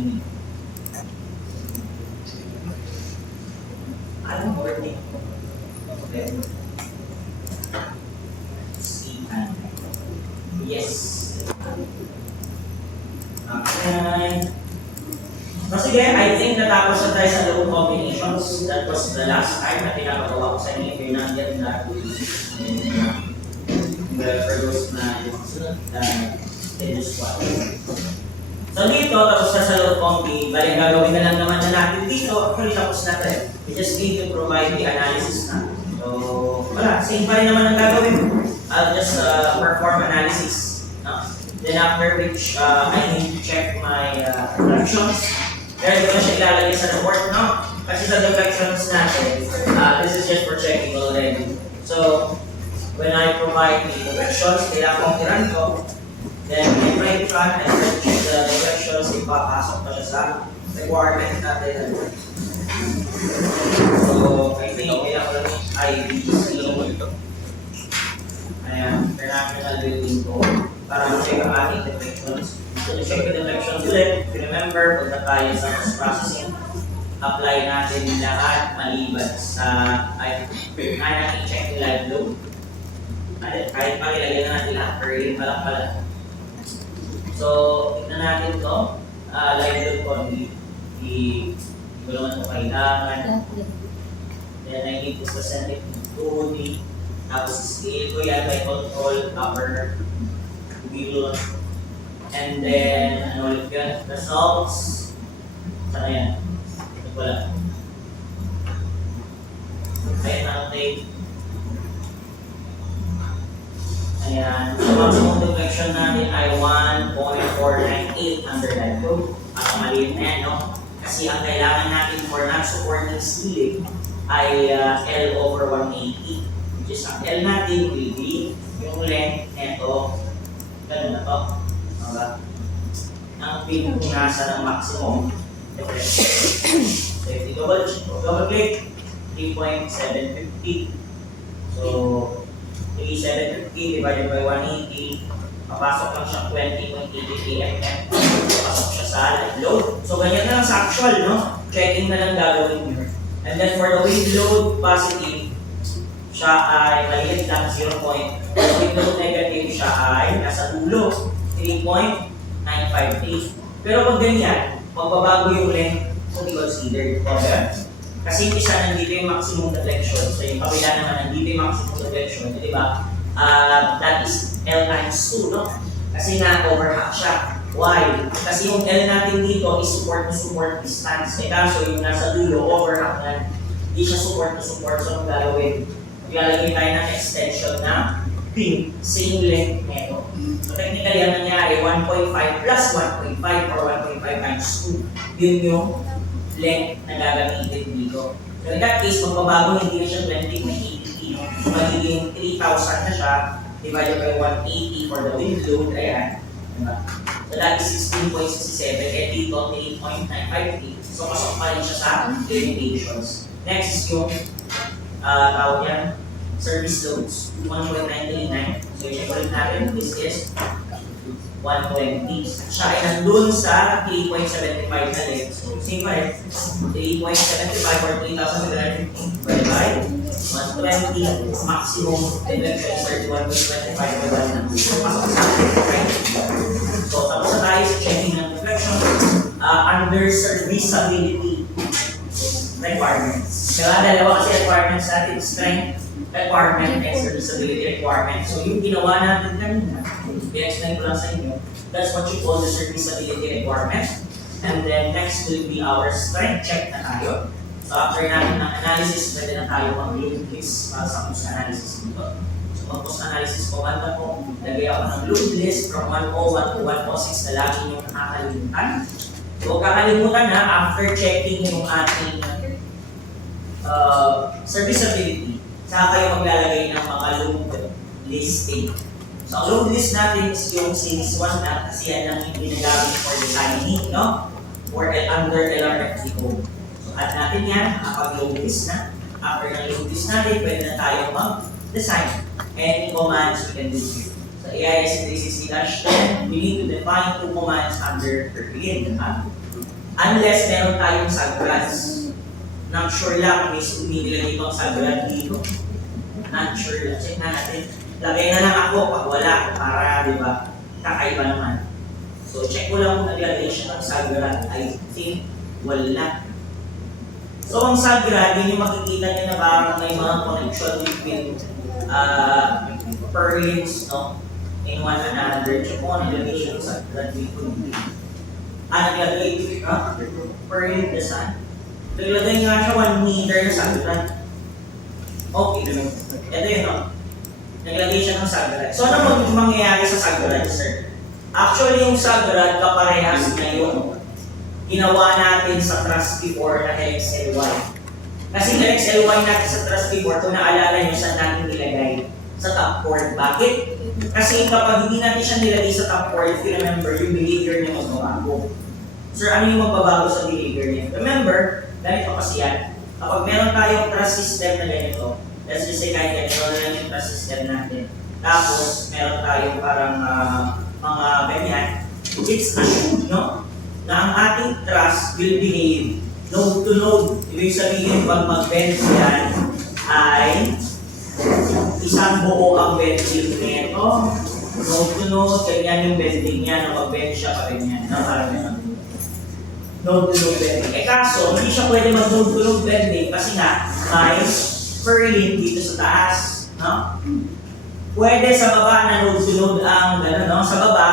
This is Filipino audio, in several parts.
ini. Anong wording? Okay. Yes. Okay. So sige, I think natapos na tayo sa loop combinations. That was the last time na pinapagawa ko sa inyo. If you're not yet that, for those na yung sunod, just watch. So dito, tapos na sa loop combi, balik gagawin na lang naman na natin dito. Actually, tapos na tayo. We just need to provide the analysis na. So, wala. Same pa rin naman ang gagawin. I'll just perform analysis. No? Then after which, I need to check my reflections. Then ko na siya ilalagay sa report, no? Kasi sa deflections natin, this is just for checking already. So, when I provide the deflections, kailangan kong i-run ko. Then, in my run, I will check the deflections, ipapasok pa siya sa requirement natin. So, I think kailangan ko lang yung IBC. Ayan, international building ko para ma-check ang ating deflections. So, to check the deflections ulit, remember, pag na tayo sa post-processing, apply natin lahat maliban sa natin check yung live load. Kahit pakilagyan na natin lahat, pero yun palang pala. So, tignan natin ito. Live load ko, hindi ko naman ito kailangan. Then, I need to send it to 2D. Tapos, scale ko yan by control, upper, below. And then, ano ulit yun? Results. Sana yan? Ito pala. Ayan, annotate. Ayan. So, maximum deflection natin ay 1.498 under that code. Ang maliit na yan, no? Kasi ang kailangan natin for non-supporting stealing ay L over 180. Which is ang L natin will be yung length neto. Ganun na to. Ang pin kung nasa ng maximum deflection. So, if you double click, 3.750. So, 3.750 divided by 180, papasok lang siya 20.80 km. Papasok siya sa live load. So, ganyan na lang sa actual, no? Checking na lang gagawin nyo. And then for the wind load positive, siya ay maliit lang 0. Wind load negative, siya ay nasa dulo, 3.958. Pero pag ganyan, magbabago yung length, so be considered. Kasi yung isa nandito yung maximum deflection. So yung kabila naman nandito yung maximum deflection. Di ba? That is L times 2, no? Kasi na-overhang siya. Why? Kasi yung L natin dito is support to support distance. Eh kaso yung nasa dulo, overhang yan. Hindi siya support to support. So ang gagawin, maglalagay tayo ng extension na pin, same length neto. So technically, ang nangyari, 1.5 plus 1.5 or 1.5 times 2. Yun yung length na gagamitin dito. So in that case, magbabago hindi na siya 20.80. So magiging 3,000 na siya divided by 180 for the wind load. Ayan. Diba? So that is 16.67. Eh dito, 3.953. So pasok pa rin siya sa limitations. Next is yung tawag yan, service loads, 1.939. So i-check ulit natin, this is 120. Siya ay nandun sa 3.75 na length. So same pa rin, 3.75 or 3,750 by 120. Maximum deflection is 31.25 by 1. So tapos na tayo sa checking ng deflection under serviceability requirements. Kaya dalawa kasi requirements natin, strength requirement and serviceability requirement. So yung ginawa natin kanina, i-explain ko lang sa inyo, that's what you call the serviceability requirement. And then next will be our strength check na tayo. So after natin ng analysis, pwede na tayo mag-load list sa post-analysis dito. So pag post-analysis ko, banda ko, lagay ako ng load list from 101 to 106 na lagi yung nakakalimutan. So kakalimutan na after checking yung ating serviceability, saka kayo maglalagay ng mga load listing. So ang load list natin is yung series 1 na kasi yan ang ginagamit for designing, no? Or under LRFC code. So add natin yan, nakapag-load list na. After ng load list natin, pwede na tayo mag-design. Any commands we can do here. Sa AIS 360-10, we need to define two commands under Perlin. Unless meron tayong subgrads. Not sure lang, may nilagay ibang subgrad dito. Not sure lang. Check na natin. Lagay na lang ako pag wala para, di ba, kakaiba naman. So, check ko lang kung naglagay siya ng subgrad. I think wala. So, ang subgrad, yun yung makikita niyo na parang may mga connection between purlins, no? In one another. Check mo, naglagay siya ng subgrad dito. Naglagay purlin the sun. Naglagay nga siya 1 meter na subgrad. Okay, ito yun, no? Naglagay siya ng subgrad. So, ano mangyayari sa subgrad, sir? Actually, yung subgrad, kaparehas na yung ginawa natin sa thrust before na LXLY. Kasi LXLY natin sa thrust before, kung naalala nyo saan natin nilagay sa top chord. Bakit? Kasi kapag hindi natin siya nilagay sa top chord, if you remember, yung behavior niya magbabago. Sir, ano yung magbabago sa behavior niya? Remember, ganito kasi yan. Kapag meron tayong thrust system na ganito, let's just say kahit ganito na lang yung thrust system natin. Tapos, meron tayong parang mga ganyan. It's assumed, no? Na ang ating thrust will behave node to node. Ibig sabihin, pag mag-bend yan, ay isang buo ang bend shield nito. Node to node, ganyan yung bending niya. No? Mag-bend siya pa rin yan. No? Parang yan. Node to node bending. Eh kaso, hindi siya pwede mag-node to node bending kasi nga, may purlin dito sa taas. No? Pwede sa baba na node to node ang gano'n, no? Sa baba,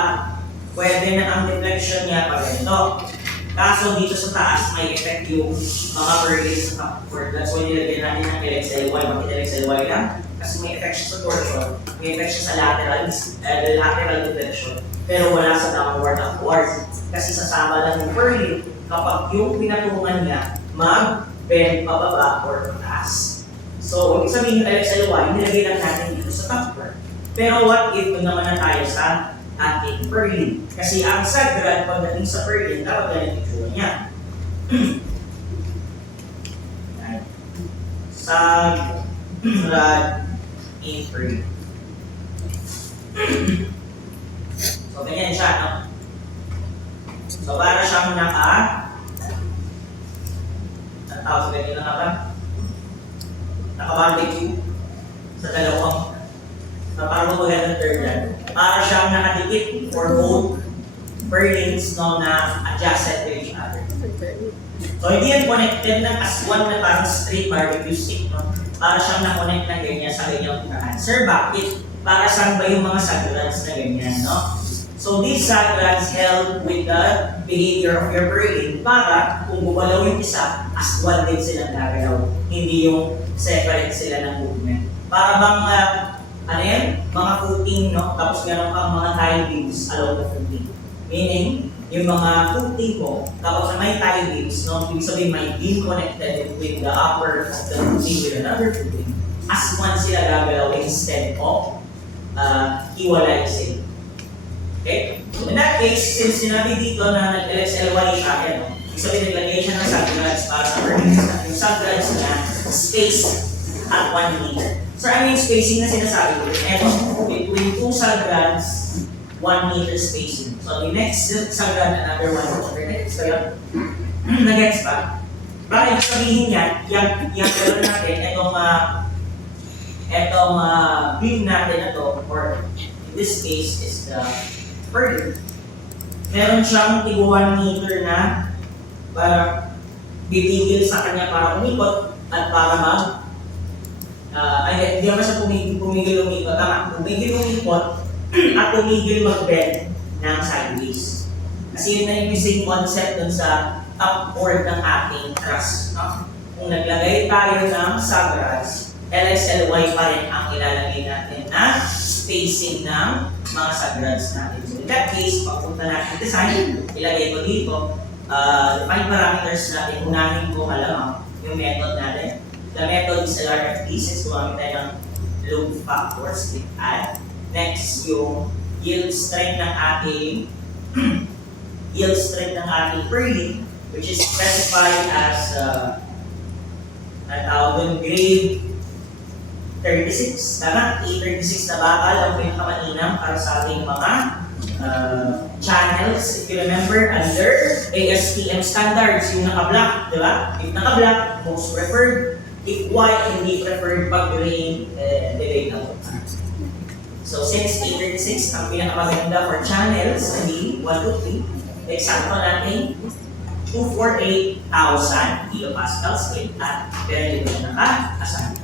pwede na ang deflection niya pa ganito. Kaso dito sa taas, may effect yung mga purlins sa top chord. That's why nilagyan natin ng LXLY. Bakit LXLY lang? Kasi may effect siya sa torsion, may effect siya sa lateral deflection, pero wala sa downward upward. Kasi sasama lang yung purlin kapag yung pinatungan niya mag-bend pababa or pataas. So, ibig sabihin yung LXLY, nilagay lang natin dito sa top chord. Pero what if naman na tayo sa ating purlin? Kasi ang subgrad pagdating sa purlin, dapat ganito yung tsura niya. Subgrad in purlin. So, ganyan siya, no? So, para siyang ang tawag sa ganyan na ba? Naka-barbecue sa dalawang na parang magandang third yan. Para siyang nakadikit for both purlins no, na adjacent to each other. So hindi yan connected ng as one na parang straight barbecue stick. No? Para siyang na-connect na ganyan sa ganyang unahan. Sir, bakit? Para saan ba yung mga subgrads na ganyan? No? So these subgrads help with the behavior of your purlin para kung bumalaw yung isa, as one din silang gagalaw. Hindi yung separate sila ng movement. Para bang ano yan? Mga footing, no? Tapos meron kang mga tile beams along the footing. Meaning, yung mga footing mo, kapag may tile beams, no? Ibig sabihin may beam connected between the upper of the footing with another footing. As one sila gagalaw instead of hiwalayin. Okay? So in that case, since sinabi dito na nag-LXLY siya, no? Ibig sabihin naglagay siya ng subgrads para sa purlins. Yung subgrads na space at 1 meter. So, ano yung spacing na sinasabi ko? Eto, between two subgrads, 1 meter spacing. So, the next subgrad, another 1 meter. So, yun. Nag-gets ba? Bakit sabihin yan, yung gano'n natin, etong beam natin na to, or in this case, is the purlin. Meron siyang tig 1 meter na para bibigil sa kanya para umikot at para hindi naman siya pumigil umikot. Tama, pumigil umikot at pumigil mag-bend ng sideways. Kasi yun na yung same concept dun sa top chord ng ating thrust. No? Kung naglagay tayo ng subgrads, LXLY pa rin ang ilalagay natin na spacing ng mga subgrads natin. So in that case, pagpunta natin design, ilagay ko dito, define parameters natin, unahin ko malamang yung method natin. The method is LRFD, since gumamit tayo ng load factors, click add. Next, yung yield strength ng ating purlin, which is specified as grade 10 A36. Tama? A36 na bakal ang pinakamainam para sa ating mga channels. If you remember, under ASTM standards, yung naka-black, di ba? If naka-black, most preferred. If white, hindi preferred pag green, delay na po. So since A36 ang pinakamaganda for channels, hindi 1, 2, 3, example natin, 248,000 kilopascals weight at pero dito na naka-assign.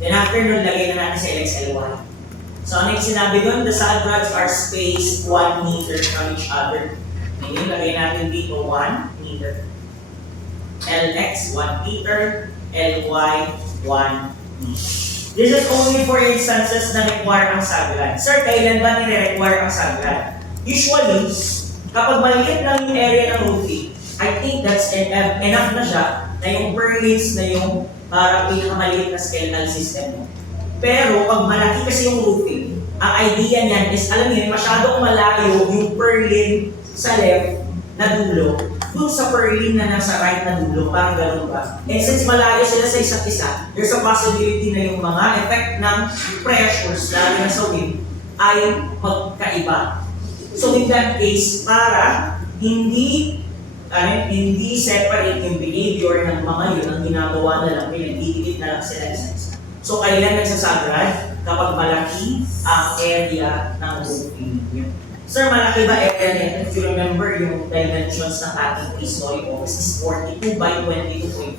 Then after nun, lagay na natin sa LXLY. So ano yung sinabi doon? The side rods are spaced 1 meter from each other. Ngayon, lagay natin dito 1 meter. LX 1 meter, LY 1 meter. This is only for instances na require ang sagrad. Sir, kailan ba nire-require ang sagrad? Usually, kapag maliit lang yung area ng roofing, I think that's enough na siya na yung purlins na yung parang pinakamaliit na skeletal system mo. Pero pag malaki kasi yung roofing, ang idea niyan is, alam niyo, masyadong malayo yung purlin sa left na dulo dun sa purlin na nasa right na dulo, parang ganun ba? And since malayo sila sa isa't isa, there's a possibility na yung mga effect ng pressures, lalo na sa wind, ay magkaiba. So in that case, para hindi separate yung behavior ng mga yun, ang ginagawa na lang, pinagdidikit na lang sila isa-isa. So kailan nagsasagrad? Kapag malaki ang area ng roofing yun. Sir, malaki ba area nito? If you remember, yung dimensions ng ating three-story office is 42 by 22.5.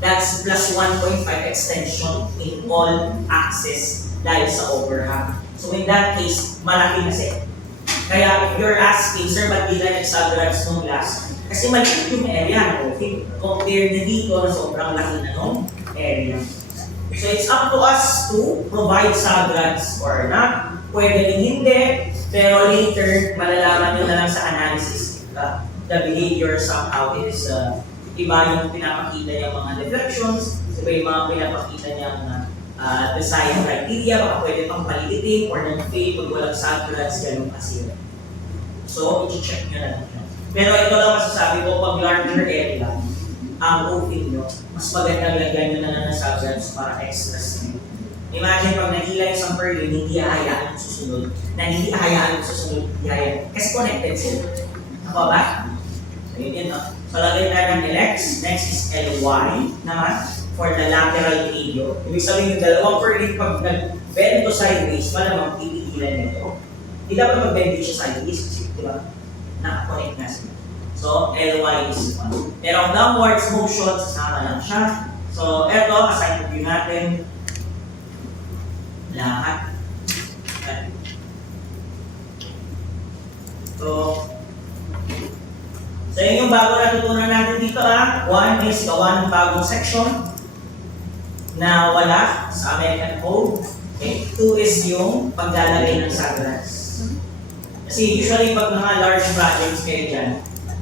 That's plus 1.5 extension in all axes dahil sa overhang. So in that case, malaki na siya. Kaya if you're asking, sir, ba't di na nagsagrads nung last? Kasi maliit yung area ng roofing compared na dito na sobrang laki na nung area. So it's up to us to provide sagrads or not. Pwede rin hindi. Pero later, malalaman nyo na lang sa analysis the behavior somehow is iba yung pinapakita niyang mga deflections, iba yung mga pinapakita niyang design criteria, baka pwede pang paliitin or nag-fail pag walang sagrads, ganun kasi. So, i-check nyo na lang yun. Pero ito lang masasabi ko, pag larger area, ang roofing nyo, mas magandang lagyan nyo na lang ng sagrads para extra smooth. Imagine pag nahila yung isang purlin, hindi ahayaan yung susunod. Na hindi ahayaan yung susunod, hindi ahayaan. Kasi connected sila. Ako ba? So yun yun, no? So lagay na ng LX. Next is LY naman for the lateral radio. Ibig sabihin yung dalawang purlin pag nag-bend to sideways, malamang pipigilan nito. Hindi dapat mag-bend siya sideways kasi, di ba? Naka-connect na sila. So LY is 1. Pero ang downwards motion, sasama lang siya. So eto, assign view natin. Lahat. So yun yung bago natutunan natin dito One is gawa ng bagong section na wala sa American Code. Okay. 2 is yung paglalagay ng sagrads. Kasi usually pag mga large projects kayo dyan,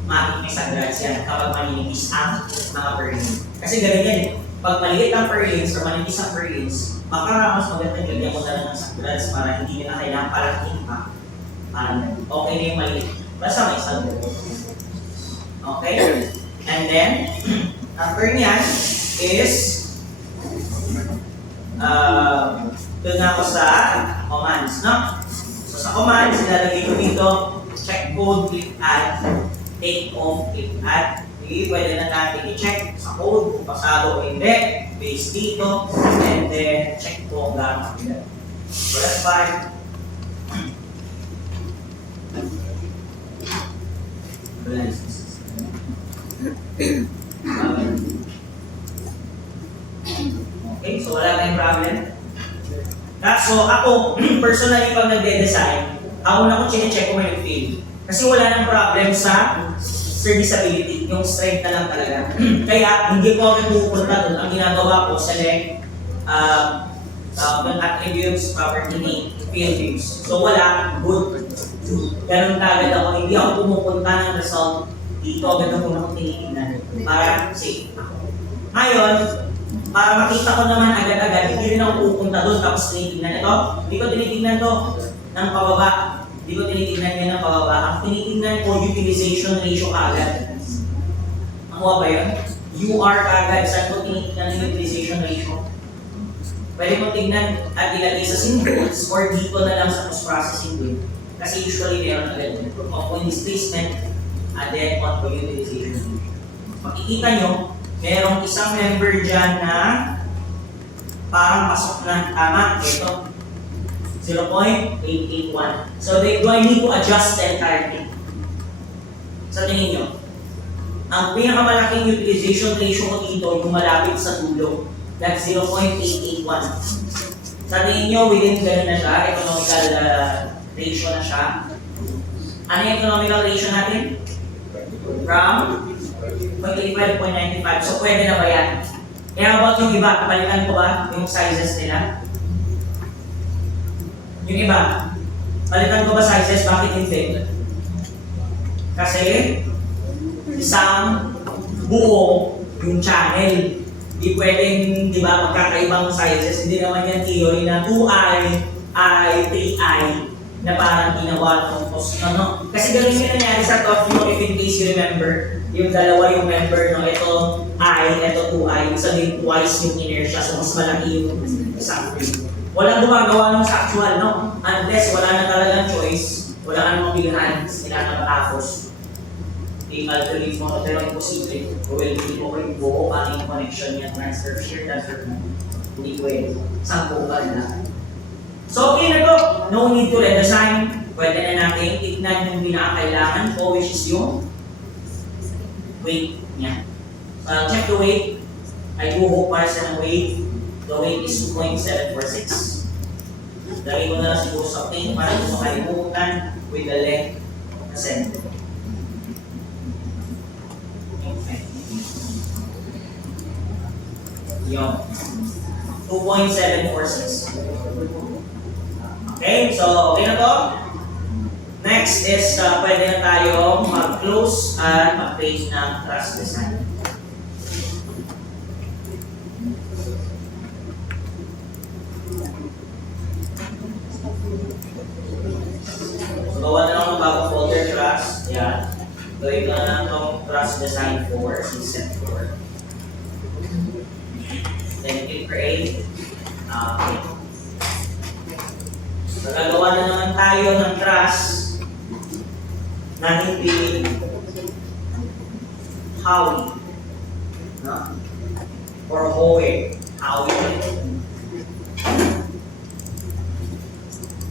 makikita may sagrads yan kapag maninipis ang mga purlin. Kasi ganun yan pag maliit ang purlins or manipis ang purlins, baka mas magandang gagyan mo na lang ng sagrads para hindi na kailangan palakihin pa. Okay na yung maliit. Basta may sagrads. Okay? And then, after niyan is doon na ako sa commands, no? So sa commands, ilalagay ko dito, check code, click add, take off, click add. Pwede na natin i-check sa code kung pasado o hindi, base dito, and then check kung gano'n kapila. So that's fine. Okay, so wala tayong problem. So ako, personally pag nagde-design, ako na kung chine-check kung may nag-fail. Kasi wala nang problem sa serviceability, yung strength na lang talaga. Kaya hindi ko agad pupunta doon. Ang ginagawa ko, select attributes, property name, field views. So wala, good. Ganun kagad ako. Hindi ako pumupunta ng result dito. Ganun kung ako tinitingnan. Para safe ako. Ngayon, para makita ko naman agad-agad, hindi rin ako pupunta doon tapos tinitingnan ito. Hindi ko tinitingnan to ng pababa. Hindi ko tinitingnan yan ng pababa. Ang tinitingnan ko, utilization ratio kagad. Nakuha ba yun? UR kagad. Saan ko tinitingnan yung utilization ratio? pwede mo tignan at ilagay sa symbols or dito na lang sa post-processing wheel. Kasi usually meron agad proof of point displacement and then on point utilization. Makikita nyo, merong isang member dyan na parang pasok na tama. Ito, 0.881. So, do I need to adjust the entire thing? Sa tingin nyo, ang pinakamalaking utilization ratio ko dito yung malapit sa dulo. That's 0.881. Sa tingin nyo, within ganun na siya, economical ratio na siya. Ano yung economical ratio natin? From 0.85 to 0.95. So, pwede na ba yan? Kaya about yung iba, kapalitan ko ba yung sizes nila? Yung iba, palitan ko ba sizes? Bakit hindi? Kasi, isang buo yung channel. Hindi pwedeng, di ba, magkakaibang sizes. Hindi naman yan theory na 2i, i, 3i, na parang ginawa ng post. No? Kasi ganun yung nangyari sa top view, if in case you remember, yung dalawa yung member, no? Ito i, ito 2i, sabihin twice yung inertia, so mas malaki yung isang frame. Walang gumagawa ng sa actual, no? Unless wala na talagang choice, wala ka namang bilhan, kailangan matapos. I-calculate mo, pero imposible. Probability mo yung buo, paano yung connection niya, transfer, shear, transfer mo. Hindi pwede. Isang buo ka na. So, okay na to. No need to redesign. Pwede na natin tignan yung pinakakailangan ko, which is yung weight niya. So, check the weight. I do hope para sa ng weight. The weight is 2.746. Lagay ko na lang siguro sa thing para kung makalimutan with the length na center. Yung 2.746. Okay, so okay na to. Next is pwede na tayo mag-close at mag-page ng truss design. So, gawa na lang ng bagong folder truss. Yan. Gawin ko na lang itong truss design 4, set 4. Then click create. Okay. So, gagawa na naman tayo ng truss na hindi Howie. No? Or Howie. Howie.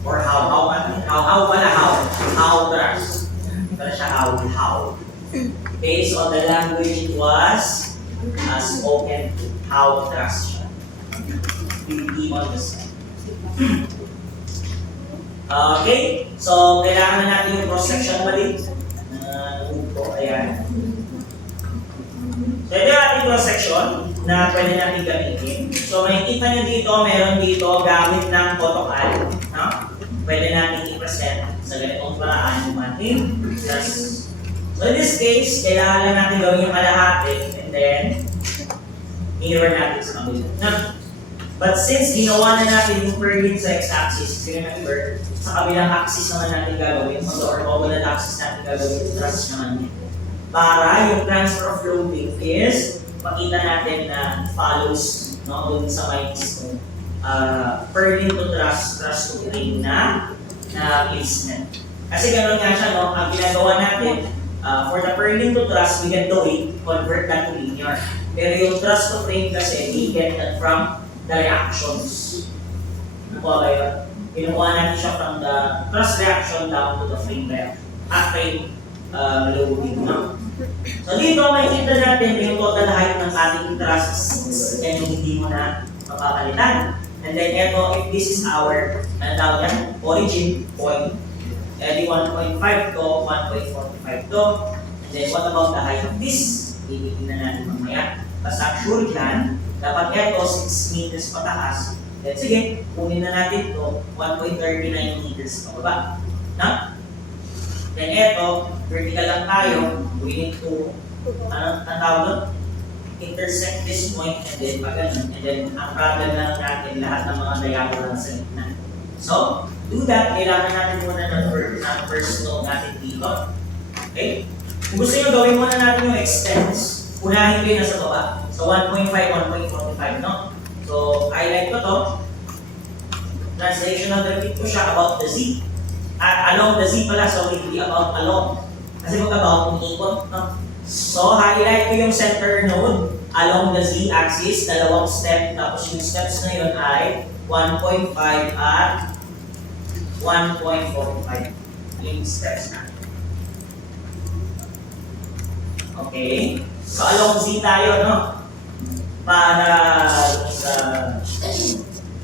Or how truss. Pero siya how. Based on the language it was spoken, how truss siya. Hindi on the side. Okay, so kailangan na natin yung cross-section mali. Ayan. So ito yung ating cross-section na pwede natin gamitin. So makikita nyo dito, meron dito gamit ng AutoCAD. No? Pwede natin i-present sa ganitong paraan yung ating truss. So in this case, kailangan lang natin gawin yung kalahati and then mirror natin sa kabila. But since ginawa na natin yung purlin sa x-axis, remember, sa kabilang axis naman natin gagawin, or overall axis natin gagawin yung truss naman yun. Para yung transfer of loading is, makita natin na follows dun sa minus purlin to truss to plane na placement. Kasi gano'n nga siya, no? Ang ginagawa natin, for the purlin to truss, we get the weight, convert that to linear. Pero yung truss to plane kasi, we get that from the reactions. Ano ba yun? Kinukuha natin siya from the truss reaction down to the frame reaction. Frame loading. No? So dito, makikita natin yung total height ng ating truss and yung hindi mo na mapapalitan. And then ito, if this is our origin point, edi 1.5 to 1.45 to. And then what about the height of this? Itignan natin mamaya. Basta sure dyan, dapat ito 6 meters pataas. Then sige, kunin na natin ito 1.39 meters pababa. Na? Then ito, vertical lang tayo. We need to, intersect this point and then pag ganun. And then ang problem lang natin lahat ng mga diagonal sa gitna. So, do that, kailangan natin muna ng first node natin dito. Okay? Kung gusto nyo gawin muna natin yung extends, unahin ko yung nasa baba. So 1.5, 1.45, no? So highlight ko to. Translational repeat ko siya about the Z. At along the Z pala, so hindi about along. Kasi mag-about yung ikot, no? So, highlight ko yung center node along the Z-axis, dalawang step, tapos yung steps na yun ay 1.5 at 1.45 yung steps na. Okay? So, along Z tayo, no? Para sa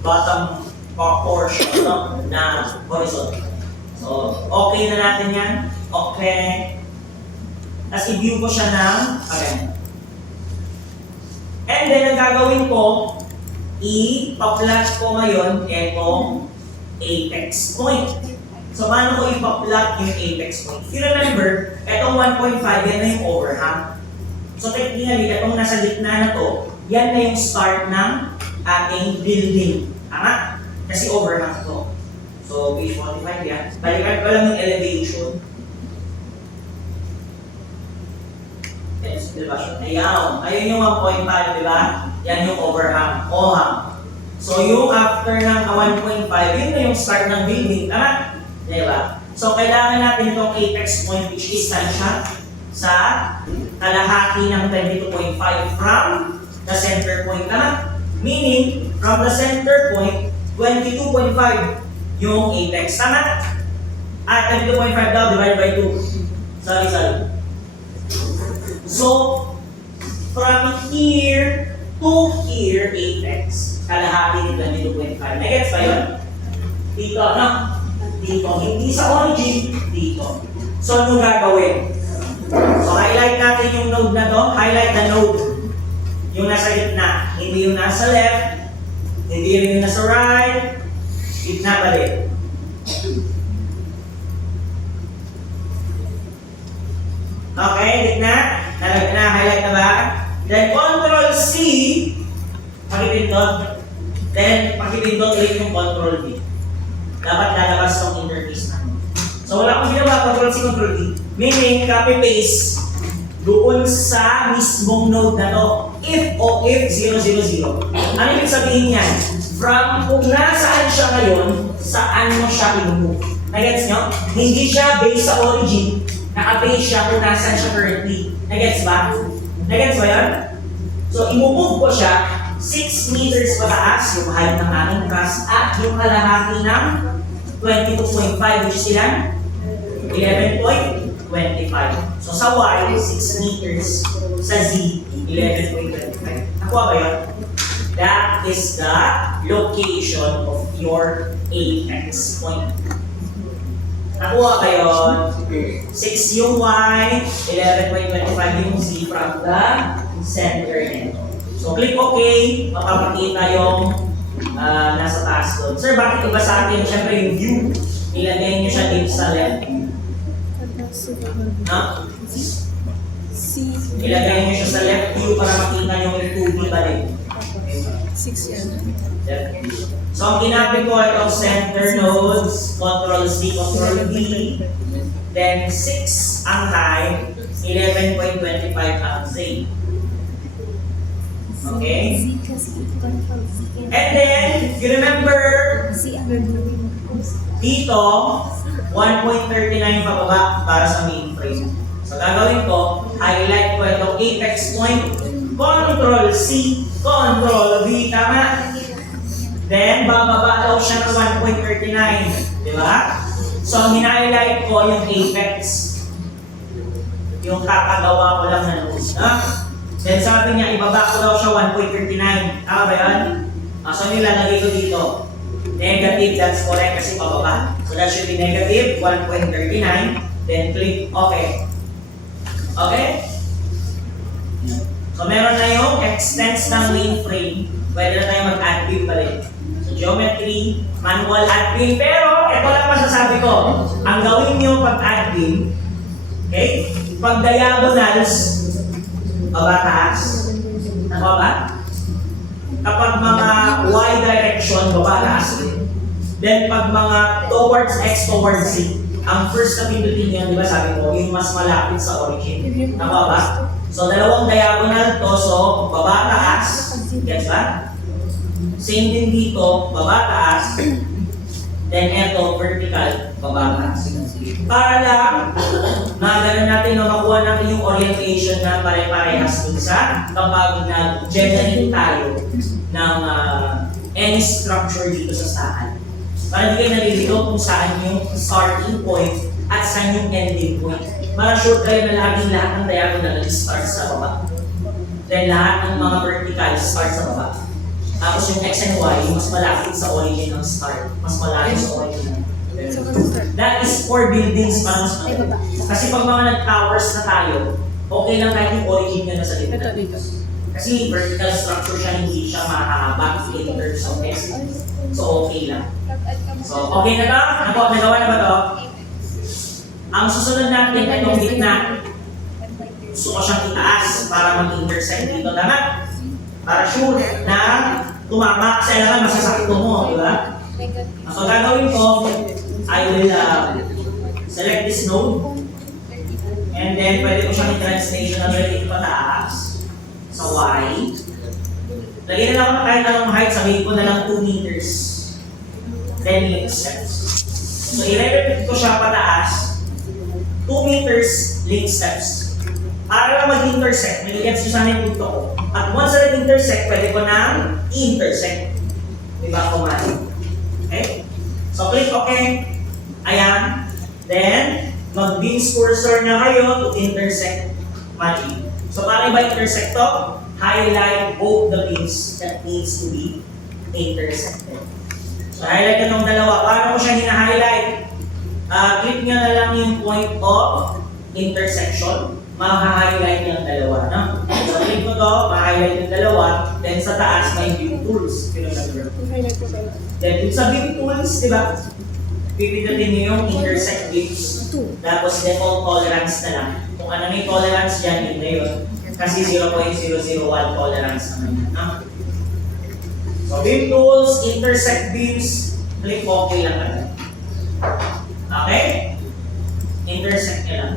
bottom portion, no? Na horizontal. So, okay na natin yan. Okay. Tapos i-view ko siya ng again. And then, ang gagawin ko, i-plot ko ngayon itong apex point. So, paano ko i-plot yung apex point? If you remember, itong 1.5, yan na yung overhang. So, technically, itong nasa gitna na to, yan na yung start ng ating building. Tama? Kasi overhang to. So, page 45 yan. Balikan ko lang yung elevation. Ayan. Ayun yung 1.5, di ba? Yan yung overhang. Ohang. So, yung after ng 1.5, yun na yung start ng building. Tama? Di ba? So, kailangan natin itong apex point which is saan siya? Sa kalahati ng 22.5 from the center point. Tama? Meaning, from the center point, 22.5 yung apex. Tama? At 22.5 daw divided by 2. Sorry. So, from here to here, apex. Kalahati ni 22.5. Nagets ba yun? Dito, no? Dito. Hindi sa origin, dito. So, ano gagawin? So, highlight natin yung node na to. Highlight the node. Yung nasa gitna. Hindi yung nasa left. Hindi rin yung nasa right. Gitna pa rin. Okay, gitna. Na-highlight na ba? Then, Control C. Pakipindot. Then, pakipindot ulit yung Control V. Dapat lalabas yung interface na. So, wala akong ginawa. Control C, Control V. Meaning, copy-paste doon sa mismong node na to. If 000. Ano yung sabihin niyan? From kung nasaan siya ngayon, saan mo siya i-move. Nagets nyo? Hindi siya based sa origin. Naka-base siya kung nasaan siya currently. Nagets ba? Nagets ba yun? So, i-move ko siya 6 meters pataas, yung height ng ating truss, at yung kalahati ng 22.5, which is ilan? 11.25. So, sa Y, 6 meters. Sa Z, 11.25. Nakuha ba yun? That is the location of your apex point. Nakuha ba yun? 6 yung Y, 11.25 yung Z from the center nito. So, click OK, mapapakita yung nasa taas doon. Sir, bakit iba sa atin? Siyempre yung view, ilagay nyo siya dito sa left. No? Ilagay nyo siya sa left view para makita nyo yung 2D ba rin. 6 yan. So, ang ginamit ko itong center nodes, Control C, Control V, then 6 ang high, 11.25 ang Z. Okay? And then, you remember, dito, 1.39 pababa para sa mainframe. So, gagawin ko, highlight ko itong apex point, Control C, Control V, tama? Then, bababa daw siya ng 1.39. Di ba? So, ang hina-highlight ko yung apex. Yung kakagawa ko lang na nose. Then, sabi niya, ibaba ko daw siya 1.39. Tama ba yun? So, nilalagay ko dito. Negative, that's correct kasi pababa. So, that should be negative 1.39. Then, click OK. Okay? So, meron na yung extents ng mainframe. Pwede na tayo mag-add view balik. So, geometry, manual add beam. Pero, ito lang masasabi ko. Ang gawin nyo pag-add beam, okay? Pag diagonals, baba taas. Nakuha ba? Kapag mga Y direction, baba taas. Then, pag mga towards X, towards Z, ang first na pindutin nyo, di ba sabi ko, yung mas malapit sa origin. Nakuha ba? So, dalawang diagonal to, so, baba taas. Gets ba? Same din dito, baba, taas. Then eto, vertical, baba, taas. Para lang, gano'n natin na makuha natin yung orientation na pare-parehas dun sa kapag nag-generate tayo ng any structure dito sa saan. Para di kayo nalilito kung saan yung starting point at saan yung ending point. Para-sure kayo na laging lahat ng diagonal start sa baba. Then lahat ng mga vertical start sa baba. Tapos yung x and y, mas malapit sa origin ng start. Mas malayo sa origin ng that is for buildings para mas malapit. Kasi pag mga nag-towers na tayo, okay lang kahit yung origin nyo nasa Ito gitna. dito. Kasi vertical structure siya, hindi siya mahaba in terms of x. So okay lang. So okay na to? Nagawa na ba to? Ang susunod natin itong gitna. Gusto ko siyang itaas para mag-intersect dito. Tama? Para sure na tumama kasi alam masasakto mo, di ba? So gagawin ko, I will select this node. And then pwede ko siyang i-translation na relative pataas sa y. Lagyan na lang ako kahit anong height, sabihin ko na lang 2 meters. 10 link steps. So i-repeat ko siya pataas, 2 meters link steps. Para lang mag-intersect, nag-gets nyo sana yung punto ko. At once na nag-intersect, pwede ko nang i-intersect. Diba, kumain? Okay? So click OK. Ayan. Then, mag-beams cursor na kayo to intersect mali. So para ba intersect to? Highlight both the beams that needs to be intersected. So highlight itong dalawa. Paano ko siya hina-highlight? Click nyo na lang yung point of intersection. Ma-highlight yung dalawa. No? So click ko to, ma-highlight yung dalawa. Then sa taas, may view tools. Then dun sa view tools, di ba? Pipindutin nyo yung intersect views. Tapos default tolerance na lang. Kung ano may tolerance dyan, yun na yun. Kasi 0.001 tolerance naman yan. No? So view tools, intersect views, click OK lang agad. Okay? Intersect nyo lang.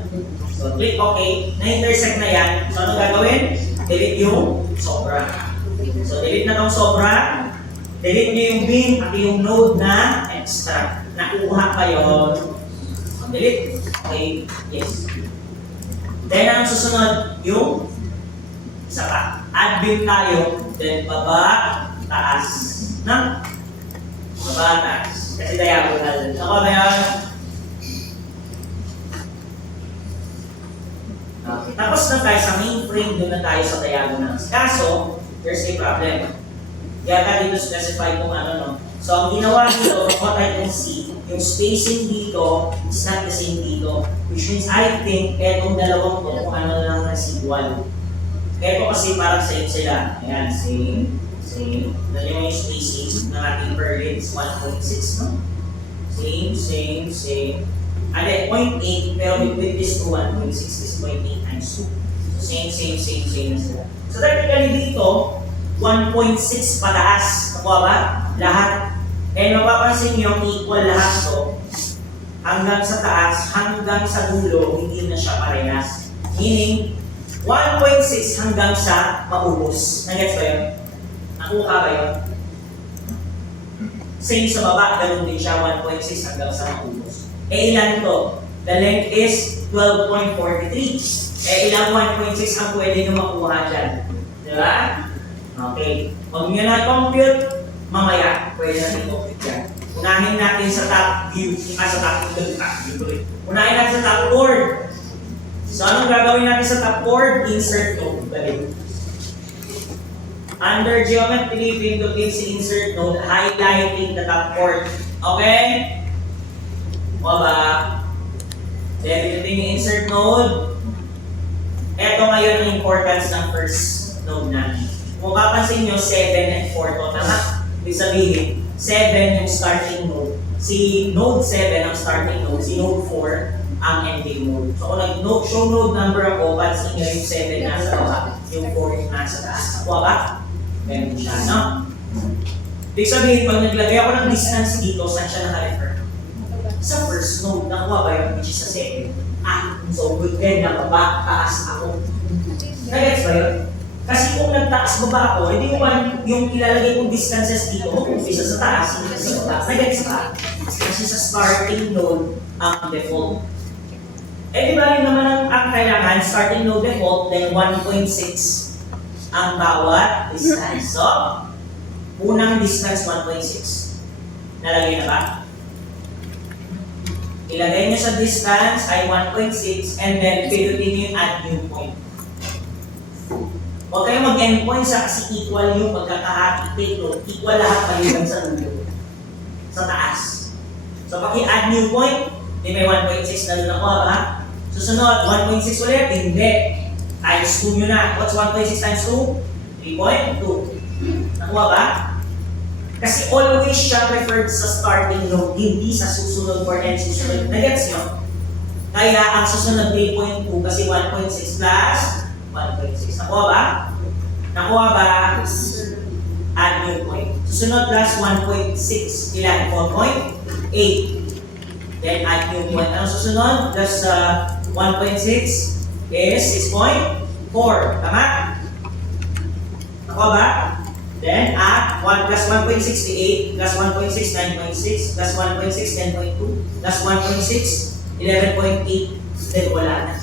So click OK. Na-intersect na yan. So ano gagawin? Delete yung sobra. So delete na tong sobra. Delete nyo yung bin at yung node na extra. Nakuha pa yun. So delete. Okay. Yes. Then ang susunod yung isa pa. Add bin tayo. Then baba, taas. Na? Baba, taas. Kasi diagonal. Ako ba yun? Okay. Tapos na tayo sa main frame, doon na tayo sa diagonals. Kaso, there's a problem. Yata dito specify kung ano, no? So, ang ginawa dito, what I can see, yung spacing dito is not the same dito. Which means, I think, etong dalawang to, kung ano lang residual. Eto kasi parang same sila. Ayan, same. Dali mo yung spacing ng ating per lens, 1.6, no? Same. And then 0.8, pero with this to 1.6 is 0.8 times 2. So same na sila. So technically dito, 1.6 pataas. Nakuha ba? Lahat. And mapapansin nyo, equal lahat to. Hanggang sa taas, hanggang sa dulo, hindi na siya parehas. Meaning, 1.6 hanggang sa maubos. Nagets ba yun? Nakuha ba yun? Same sa baba, ganun din siya, 1.6 hanggang sa maubos. Eh ilan to? The length is 12.43. Eh ilang 1.6 ang pwede nyo makuha dyan? Di ba? Okay. Huwag nyo na compute, mamaya pwede natin compute yan. Unahin natin sa top view. Unahin natin sa top chord. So anong gagawin natin sa top chord? Insert node. Balik. Under geometry, pindutin si insert node, highlighting the top chord. Okay? Waba. Then, pindutin yung insert node. Ito ngayon ang importance ng first node natin. Kung papansin nyo, 7 and 4 to. Tama? Ibig sabihin, 7 yung starting node. Si node 7 ang starting node. Si node 4 ang ending node. So, kung nag-node, show node number ako, pansin nyo yung 7 nasa baba, yung 4 yung nasa taas. Nakuha ba? Ganyan siya, no? Ibig sabihin, pag naglagay ako ng distance dito, saan siya naka-refer? Sa first node, nakuha ba yun? Which is sa second. So good din, nakaba, taas ako. Nagets ba yun? Kasi kung taas baba ako, hindi yung ilalagay kong distances dito, isa sa taas, isa sa baba. Nag-gets ka? Kasi sa starting node, ang default. Eh di ba yun naman ang kailangan, starting node default, then 1.6 ang bawat distance. So, unang distance 1.6. Nalagay na ba? Ilagay niyo sa distance ay 1.6 and then pinutin niyo yung add new point. Huwag kayong mag-endpoint sa kasi equal yung pagkakahati dito. Equal lahat palitan sa dulo. Sa taas. So, paki-add new point, di may 1.6 na doon ako, ha? Susunod, 1.6 ulit, hindi. Times 2 nyo na. What's 1.6 times 2? 3.2. Nakuha ba? Kasi always siya referred sa starting node, hindi sa susunod for n susunod. Nagets nyo? Kaya ang susunod 3.2 kasi 1.6 plus 1.6. Nakuha ba? Nakuha ba? Add new point. Susunod plus 1.6. Ilan? 4.8. Then add new point. Ang susunod plus 1.6 is 6.4. Tama? Nakuha ba? Then add 1 plus 1.68 plus 1.6, 9.6 plus 1.6, 10.2 plus 1.6, 11.8. Then wala na.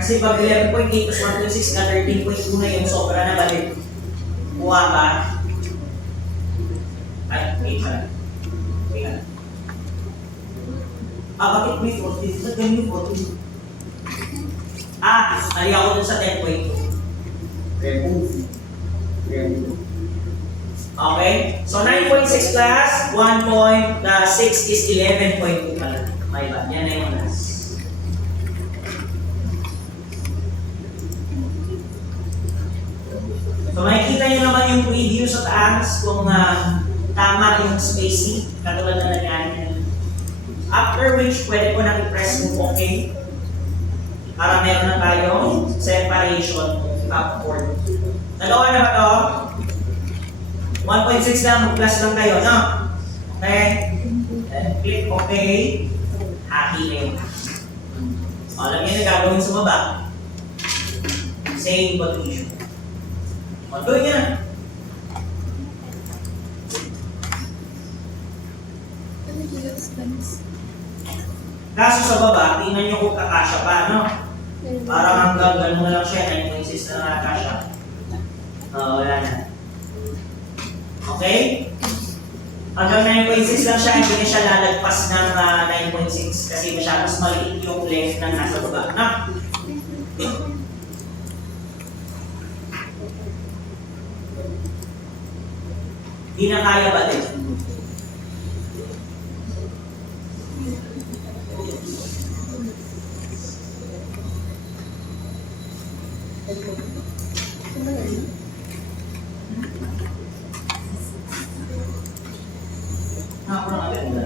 Kasi pag 11.8 plus 1.6 na 13.2 na yun, sobra na balik. Kuha ba? Ay, wait pa. Wait na. Bakit may 40? Ba't ganyan yung 40? Mali ako dun sa 10.2. Remove. Okay? So 9.6 plus 1.6 is 11.2 pala. May ba? Yan na yung last. So makikita nyo naman yung preview sa taas kung tama yung spacing. Katulad na nangyari. After which, pwede ko nang i-press yung OK. Para meron na tayong separation upward. Nagawa na ba ito? 1.6 lang, mag-plus lang kayo, no? Okay? Then click OK. Happy na yun. Alam niyo na gagawin sa baba. Save position. Gawin niya na. Kaso sa baba, tingnan niyo kung kakasya pa, no? Parang hanggang ganun na lang siya, 9.6 na nakakasya. Wala na. Okay? Hanggang 9.6 lang siya, hindi na siya lalagpas ng 9.6 kasi masyadong maliit yung length na nasa baba, no? Di na kaya ba din? Ako na agad na.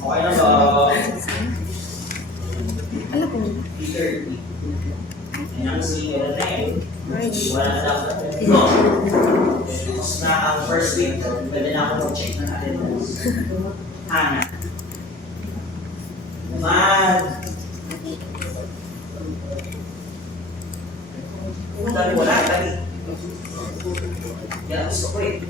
Okay na ba? Alam ko. 30. Yan ang senior na yun. Wala na dapat. Ito. Tapos na ang first week, pwede na ako mag-check ng attendance. Hana. Naman. Dali wala, dali. Kaya gusto ko eh.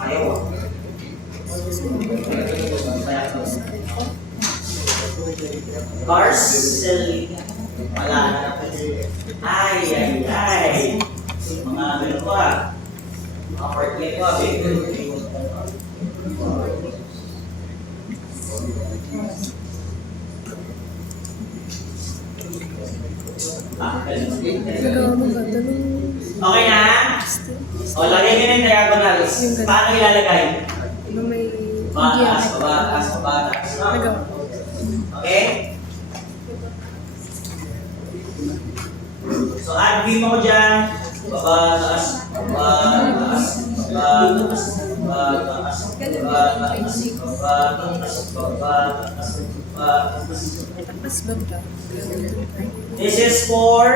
Ayaw ah. Parcel. Wala na. Ay. Mga ganun ko ah. Mga part-play ko ah. Nagawa mo ba? Okay na? O, lagay nyo na yung diagonals. Paano ilalagay? Diba may... Taas, baba, taas, baba, taas. Nagawa. Okay? So, add beam ako dyan. Baba, taas, baba, taas, baba, taas, baba, taas. Tapos baba. This is for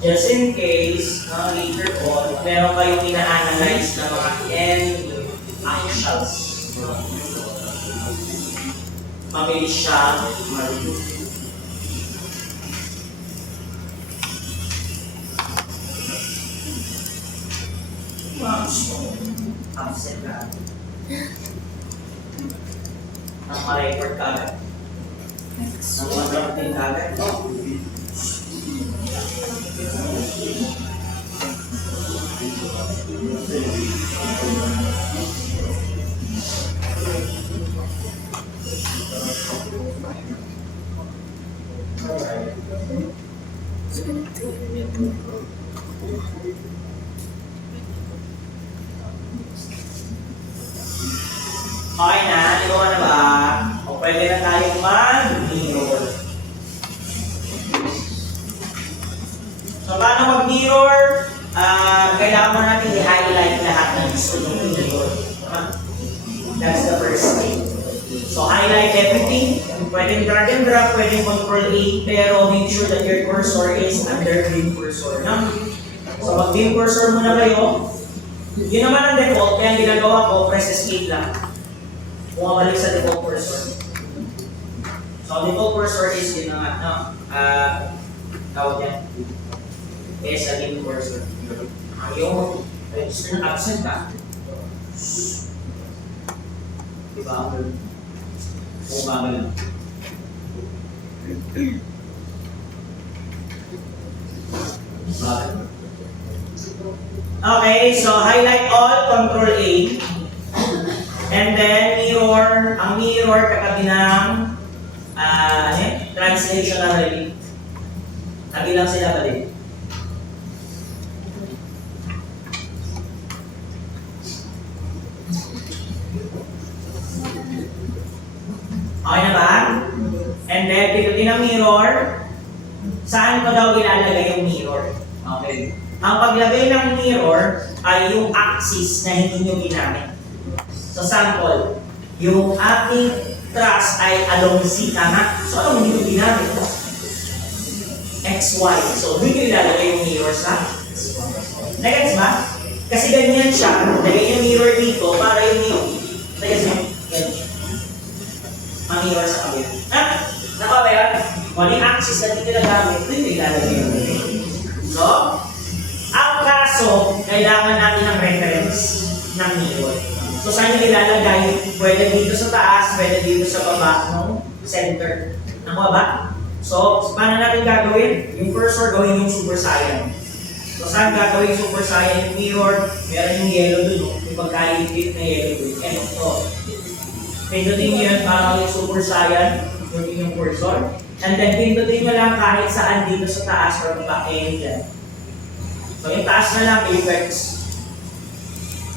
just in case later on meron kayong ina-analyze na mga end actions. Mabilis siya mag-do. Absent ka. Nang ma-record ka agad. Nang ma-drafting ka agad. Okay na, ikaw na ba? O pwede na tayong mag-mirror. So paano mag-mirror? Kailangan mo natin i-highlight lahat ng gusto ng mirror. That's the first thing. So highlight everything. Pwedeng drag and drop, pwedeng control A, pero make sure that your cursor is under beam cursor. No? So mag-beam cursor muna kayo. Yun naman ang default, kaya ang ginagawa ko, press escape lang. Bumabalik sa default cursor. So default cursor is yun nga, no? Tawag yan. Yes, a beam cursor. Yung register na absent ka. Diba? Bumabalik lang. Okay, so highlight all, control A. And then mirror, ang mirror katabi ng translational relief. Tabi lang sila pa din. Okay na ba? And then, pitutin ang mirror. Saan ko daw ilalagay yung mirror? Okay. Ang paglagay ng mirror ay yung axis na hindi nyo ginamit. So sample, yung ating truss ay along Z, tama? So anong hindi ko ginamit? XY. So doon nyo ilalagay yung mirror sa Nagets ba? Kasi ganyan siya. Lagay yung mirror dito para yung mirror. Nagets mo? Ganyan. Mirror sa kabila. Ha? Naka ba yan? Kung yung axis na dito nagamit, doon nyo ilalagay yung mirror. So, ang kaso, kailangan natin ng reference ng mirror. So, saan nyo ilalagay? Pwede dito sa taas, pwede dito sa baba, no? Center. Nakuha ba? So, paano natin gagawin? Yung cursor, gawin yung Super Saiyan. So, saan gagawin yung Super Saiyan? Yung mirror, meron yung yellow dun, no? Yung pagkaligit na yellow dun. And ito. Pindutin nyo yan para yung Super Saiyan, yung cursor. And then, pindutin nyo lang kahit saan dito sa taas or baba, yan. So, yung taas na lang, apex.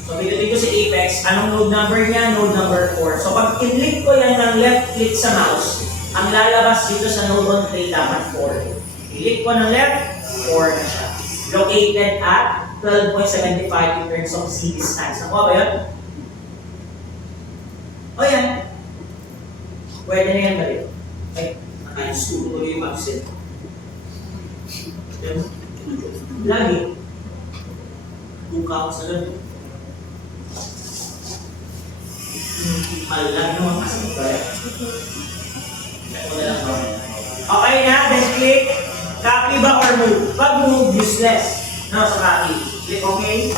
So, pindutin ko si apex. Anong node number niya? Node number 4. So, pag in-click ko yan ng left click sa mouse, ang lalabas dito sa node on 3 dapat 4. I-click ko ng left, 4 na siya. Located at 12.75 in terms of Z distance. Nakuha ba yun? O yan. Pwede na yan ba rin? Ay, nakayos ko yung absent. Lagi. Buka ko sa lalo. Malag naman kasi ba? Okay na, then click. Copy ba or move? Pag move, useless. No, sa copy. Click okay.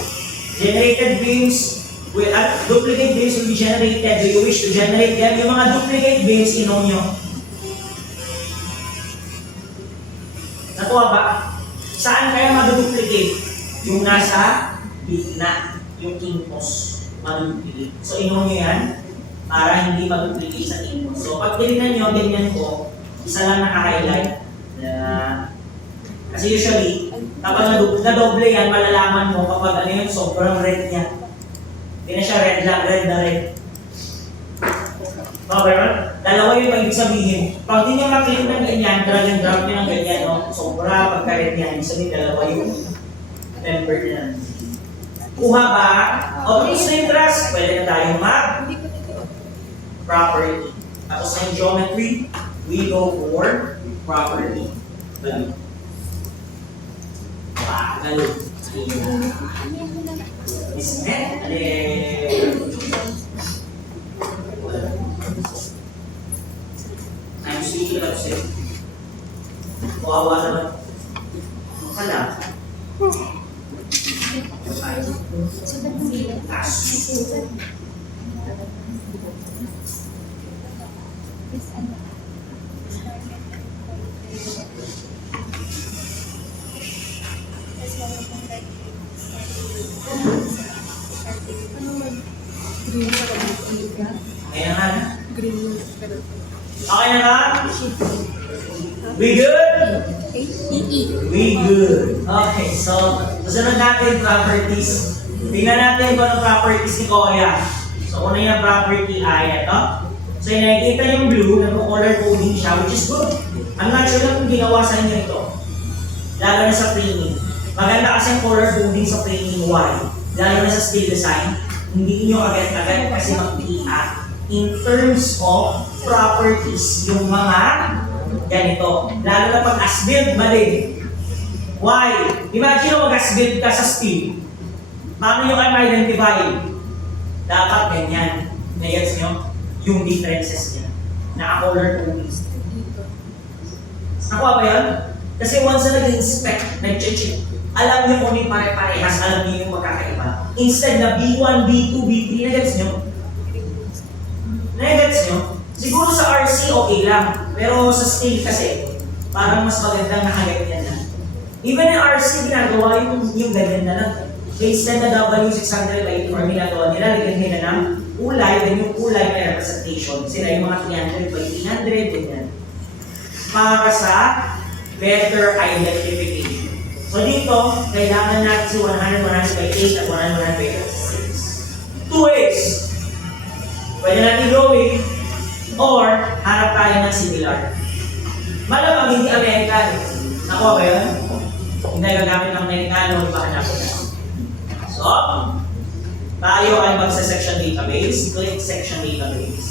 Generated beams will, duplicate beams will be generated. Do you wish to generate them? Yung mga duplicate beams, inom nyo. Natuwa ba? Saan kaya maduduplicate? Yung nasa gitna, yung kinkos, maduduplicate. So, inom nyo yan para hindi maduplicate sa kinkos. So, pag tinignan nyo, ganyan ko, isa lang nakaka-highlight. Kasi usually, kapag nadoble yan, malalaman mo kapag ano yun, sobrang red niya. Hindi na siya red lang, red na red. Okay, right? Dalawa yung ibig sabihin. Pag di nyo maklik ng ganyan, drag and drop nyo ng ganyan, no? Sobra pagka-red niya, ibig sabihin dalawa yung temper niya. Kuha ba? O tapos na yung trust, pwede na tayong mag property. Tapos sa geometry, we go for property. Ganun. Wow, ganun. Ismet, I'm speaking of siya. Kawawa naman. Kala. Okay na nga. Okay na nga? We good? We good. Okay, so susunod natin properties. Tingnan natin kung anong properties ni Koya. So una yung property ay ito. So yung nakikita yung blue, nag-color coding siya, which is good. I'm not sure kung ginawa sa inyo ito. Lalo na sa framing. Maganda kasi ang color coding sa framing. Why? Lalo na sa steel design. Hindi nyo agad-agad kasi makikita in terms of properties yung mga ganito. Lalo na pag as-built, mali. Why? Imagine mo mag-as-built ka sa steel. Paano nyo kayo ma-identify? Dapat ganyan. Nagets nyo? Yung differences niya. Naka-color coding. Nakuha ba yun? Kasi once na nag-inspect, nag-check, alam niyo kung may pare-parehas, alam niyo yung magkakaiba. Instead na B1, B2, B3, nagets nyo? Nagets nyo? Siguro sa RC okay lang, pero sa steel kasi, parang mas magandang nakaganyan na. Even in RC, ginagawa yung ganyan na lang. Instead na W684, ginagawa nila, lagyan nila ng kulay, then yung kulay may representation. Sila yung mga 300 by 300, ganyan. Para sa better identification. So dito, kailangan natin si 100, 100 by 8 at 100, 100 by 6. Two ways. Pwede natin gawin or harap tayo ng similar. Malamang hindi American. Nakuha ba yun? Hindi gagamit ng Amerikano, iba hanapin na. So, tayo ay magsa-section database. Click section database.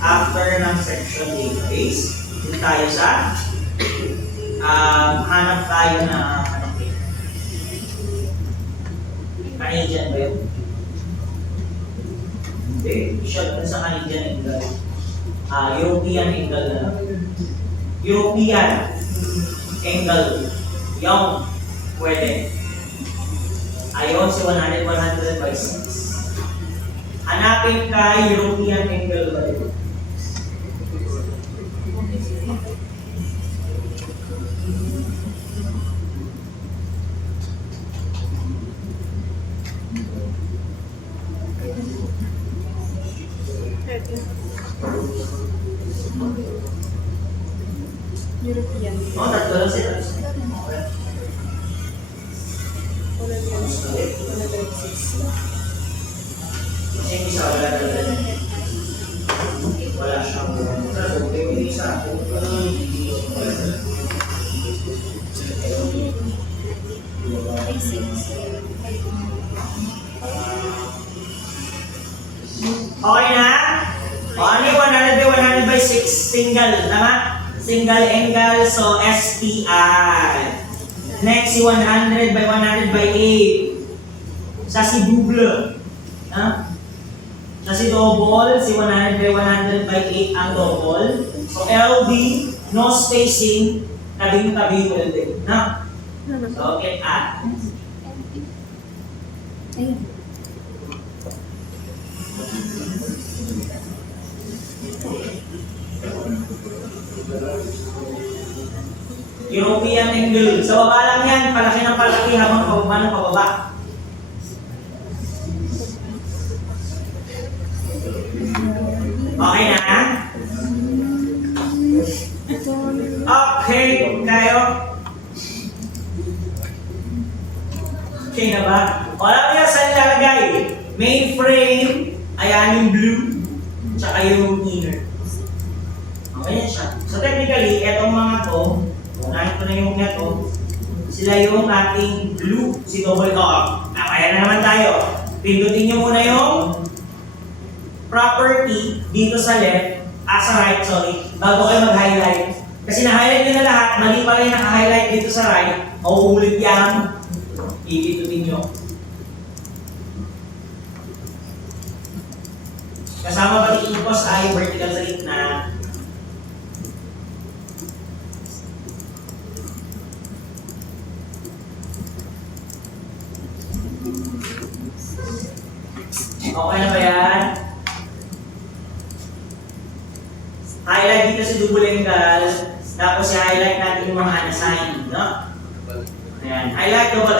After ng section database, dito tayo sa hanap tayo na Canadian ba yun? Hindi, shot na sa Canadian angle. European angle na lang. European angle. Yung pwede. Ayaw si 100, 100 by 6. Hanapin ka European angle ba yun? European. Oh, tatlo lang sila. Kasi yung isa wala talaga. Wala siyang yung isa. Okay na? O ano yung 100 by 100 by 6 single, tama? Single angle, so SPI. Next, si 100 by 100 by 8. Sa si double. Ha? Sa si double, si 100 by 100 by 8 ang double. So LD, no spacing, tabing-tabi welding. Na? So, get at. European angle. Sa baba lang yan, palaki ng palaki habang pababa ng pababa. Okay na? Okay, kayo? Okay na ba? Wala niya saan lalagay. Main frame, ayan yung blue, tsaka yung inner. Okay yan siya. So technically, etong mga to, unahin ko na yung mga to, sila yung ating blue, si double top. Kaya na naman tayo. Pindutin nyo muna yung property dito sa left, sa right, sorry, bago kayo mag-highlight. Kasi na-highlight nyo na lahat, mali pa rin naka-highlight dito sa right, mauulit yan, ipitutin nyo. Kasama pati impos ay vertical sa gitna. Okay na ba yan? Highlight dito sa double angle, tapos i-highlight natin yung mga unassigned, no? Ayan, highlight double,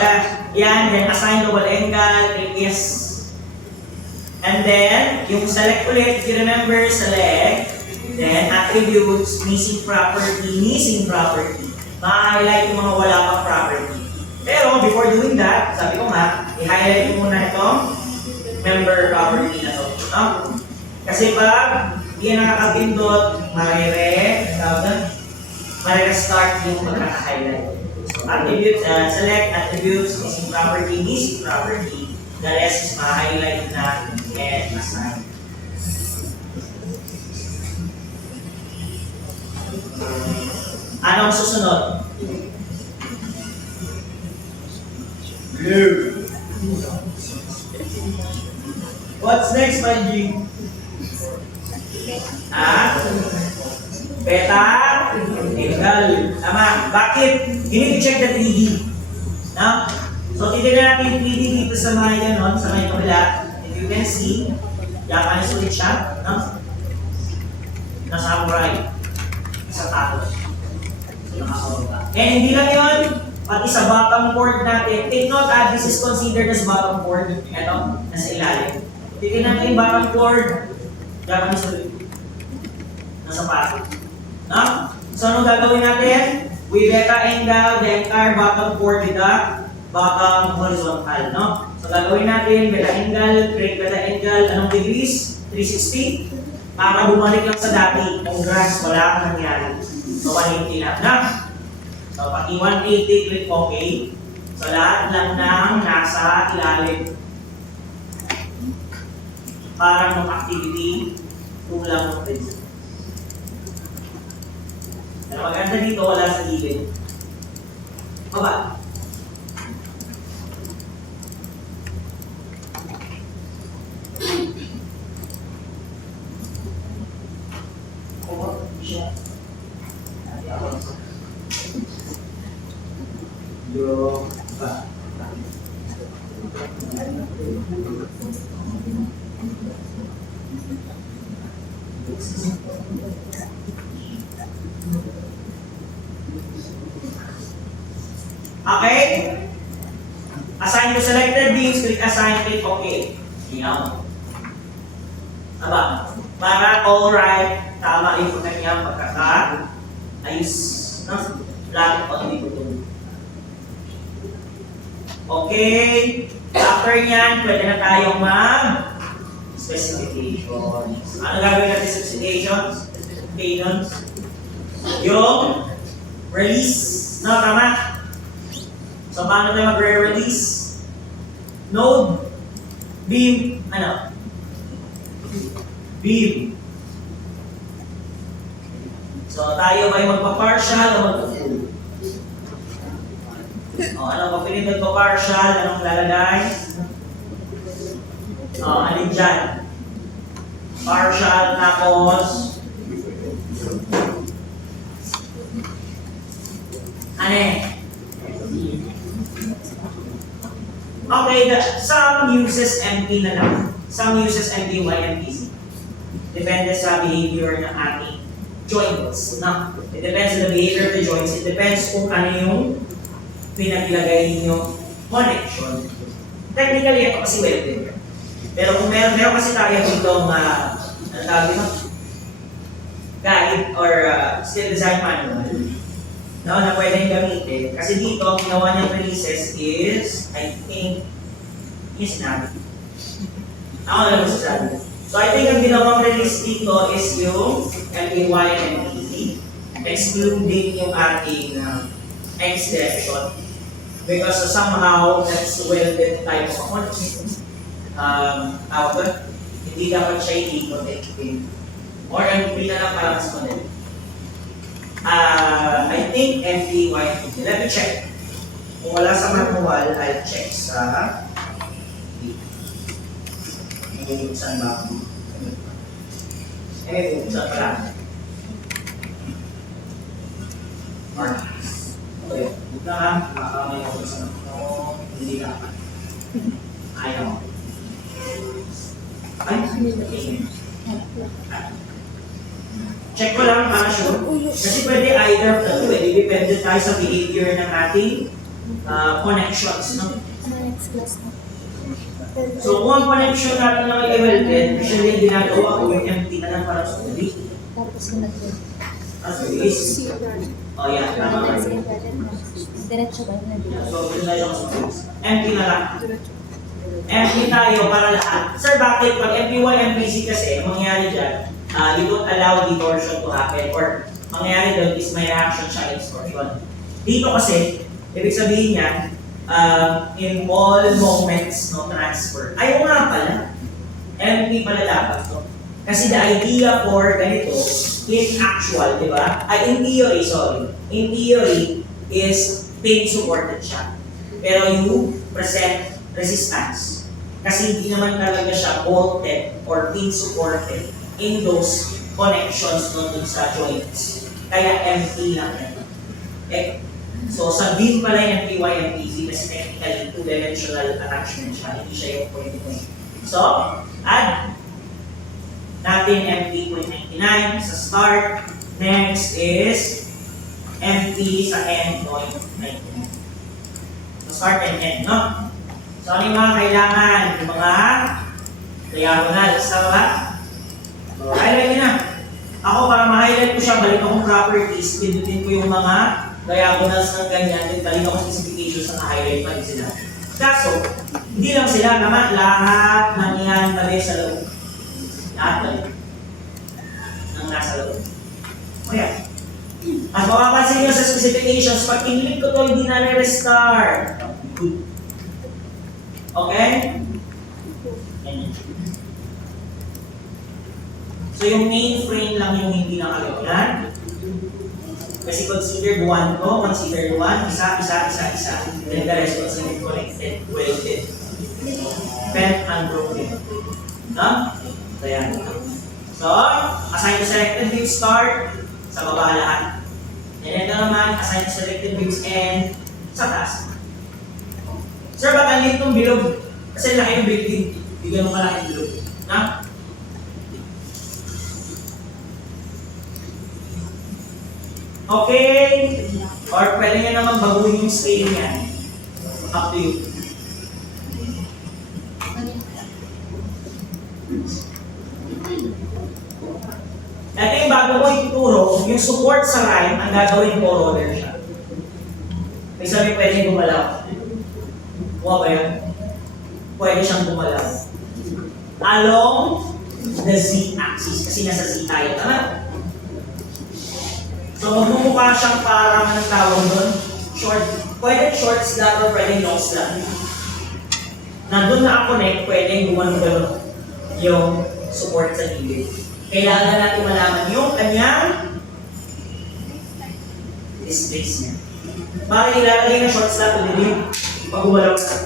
yan, then assign double angle, click yes. And then, yung select ulit, if you remember, select, then attributes, missing property. Ma-highlight yung mga wala pang property. Pero, before doing that, sabi ko nga, i-highlight ko muna itong member property na to. No? Kasi pag hindi na nakakapindot, marire-start yung pagkaka-highlight. So, attributes, select attributes, missing property, the rest is ma-highlight na and assign. Anong susunod? Blue. What's next, Manji? Beta, angle. Tama. Bakit? You need to check the 3D. No? So, titignan natin yung 3D dito sa mga yan, sa may kabila. If you can see, Japanese ulit siya. No? Nasa right. Sa tapos. So, nakakababa. And hindi lang yun, pati sa bottom chord natin. Take note, this is considered as bottom chord. Ito, nasa ilalim. Titignan natin yung bottom chord. Japanese ulit. Nasa pato. No? So, anong gagawin natin? We beta angle the entire bottom chord with the bottom horizontal, no? So, gagawin natin beta angle, create beta angle, anong degrees? 360. Para bumalik lang sa dati. Congrats, wala kang nangyari. So, 180 lang, na? So, pati 180, click OK. So, lahat lang ng nasa ilalim. Parang ng activity, tulang mo rin. Pero maganda dito, wala sa gilid. Baba. Okay? Assign to selected beings, click assign, click OK. Yan. Aba, para all right, tama yung kanyang pagkaka-ayos. No? Lahat pag dito. Okay. After nyan, pwede na tayong mag-specifications. Ano gagawin natin sa specifications? Yung release. No, tama? So, paano tayo mag-release? Node, beam, ano? Beam. So, tayo ay magpa-partial o magpa-full? O, ano? Pag pinit magpa-partial, anong lalagay? O, alin dyan? Partial, tapos ano eh? Okay, some uses empty na lang. Some uses empty YMPC. Depende sa behavior ng ating joints. No? It depends on the behavior of the joints. It depends kung ano yung pinaglagay ninyo connection. Technically, ito kasi welded. Pero kung meron kasi tayo ditong ano tawag ito? Guide or still design manual. No, na pwedeng gamitin. Kasi dito, ang ginawa niyang releases is, I think, is not. Ako na lang masasabi. So, I think ang ginawang release dito is yung MPY and MPT, excluding yung ating exception. Because somehow, that's welded type of connection. Tawag ba? Hindi dapat siya i-ikot eh. Or ang pila lang para mas madali. I think MPY. Let me check. Kung wala sa manual, I'll check sa nabubuksan ba ako? May bubuksan pala. Mark. Okay. Huwag na ha. May bubuksan ako. Hindi na. Ayaw. Ay, check ko lang para sure. Kasi pwede either of the two. Depende tayo sa behavior ng ating connections. No? So kung ang connection natin na may welded, usually yung ginagawa ko yung empty na lang para sa ulit. Tapos nag- Is, oh yeah, tama ka. Diretso ba yun? So, empty na lang. Empty tayo para lahat. Sir, bakit? Pag MPY, MPC kasi, ang mangyayari dyan, you don't allow distortion to happen or mangyayari doon is may reaction siya distortion. Dito kasi, ibig sabihin niya, in all moments no transfer. Ayaw nga pala. MP pala dapat to. Kasi the idea for ganito, in actual, di ba? In theory, sorry. In theory, is pin supported siya. Pero you present resistance. Kasi hindi naman talaga siya bolted or pin supported in those connections dun sa joints. Kaya empty lang yan. Okay? So sa beam pala yung MPY, MPC kasi technically two-dimensional attachment siya. Hindi siya yung point-point. So, add natin MP.99 sa start. Next is MP sa end.99. So start and end, no? So ano yung mga kailangan? Yung mga diagonals, tama? So highlight nyo na. Ako para ma-highlight ko siya, balik akong properties, pindutin ko yung mga diagonals ng ganyan, then balik ako specifications na highlight pa din sila. Kaso, hindi lang sila naman, lahat ng yan balik sa loob. Lahat balik. Ang nasa loob. O yan. At makapansin nyo sa specifications, pag kinlik ko ito, hindi na re-restart. Good. Okay? Ganyan. So yung main frame lang yung hindi nakalagyan. Kasi considered 1 to, considered 1, isa. Then the rest considered connected, welded. Bent and broken. No? So yan. So, assign to selected view start, sa baba lahat. And ito naman, assign to selected views end, sa taas. Sir, ba't ang liit ng bilog? Kasi laki ng building, hindi ganun kalaki ng bilog. Na? Okay, or pwede nyo naman baguhin yung scale niya. Up to you. Ito yung bago ko ituturo, yung support sa rhyme, ang gagawin ko roller siya. May sabi pwede gumalaw. Kuha ba yun? Pwede siyang gumalaw. Along the z-axis, kasi nasa z tayo, tama? So magmumukha siyang parang anong tawag doon? Short. Pwede short slot or pwede long slot. Nandun na connect, pwede gumano yung support sa gilid. Kailangan natin malaman yung kanyang displacement. Bakit ilalagay na short slot o dilim? Pag gumalaw na.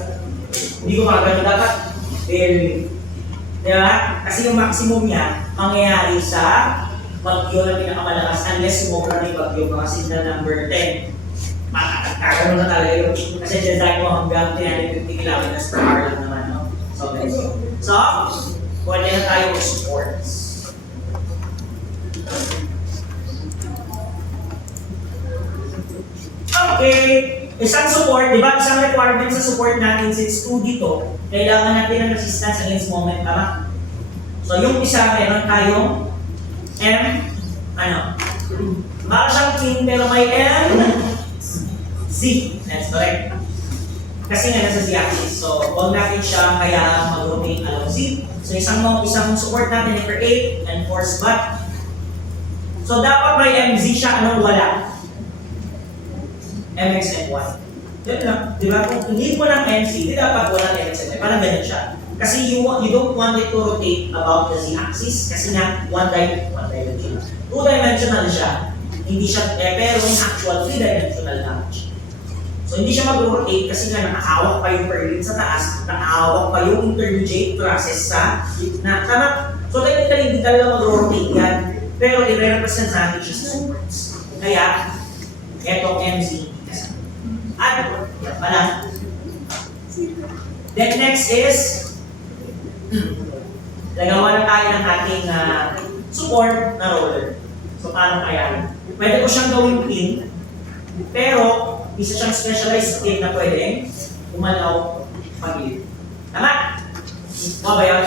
Hindi ko magano dapat. Very. Diba? Kasi yung maximum niya, mangyayari sa bagyo na pinakamalakas unless sumobra na yung bagyo kasi na number 10. Kagano na talaga yun. Kasi design mo hanggang 350 km per hour lang naman. No? So, pwede na tayo mag-supports. Okay. Isang support, di ba? Isang requirement sa support natin since 2 dito, kailangan natin ng resistance against moment, tama? So, yung isa, meron tayong baka siyang king pero may Z. That's correct. Kasi nga nasa Z-axis. So, huwag natin siya kaya mag-rotate along Z. So, isang support natin for 8 and force back. So, dapat may MZ siya, anong wala? MX and 1. Yan lang. Di ba? Kung hindi mo ng MC, di dapat wala ng MX and 1. Parang ganyan siya. Kasi you don't want it to rotate about the z-axis kasi nga one-dimensional. Two-dimensional siya. Hindi siya, pero in actual, three-dimensional lang siya. So hindi siya mag-rotate kasi nga nakahawak pa yung purlin sa taas, nakahawak pa yung intermediate process sa gitna. Tama? So technically, hindi talaga mag-rotate yan. Pero i-represent natin siya sa supports. Kaya, etong MZ. At, yan pala. Then next is, nagawa na tayo ng ating support na roller. So paano kaya? Pwede ko siyang gawing pin, pero isa siyang specialized pin na pwedeng gumalaw pagilid. Tama? Mga ba yan?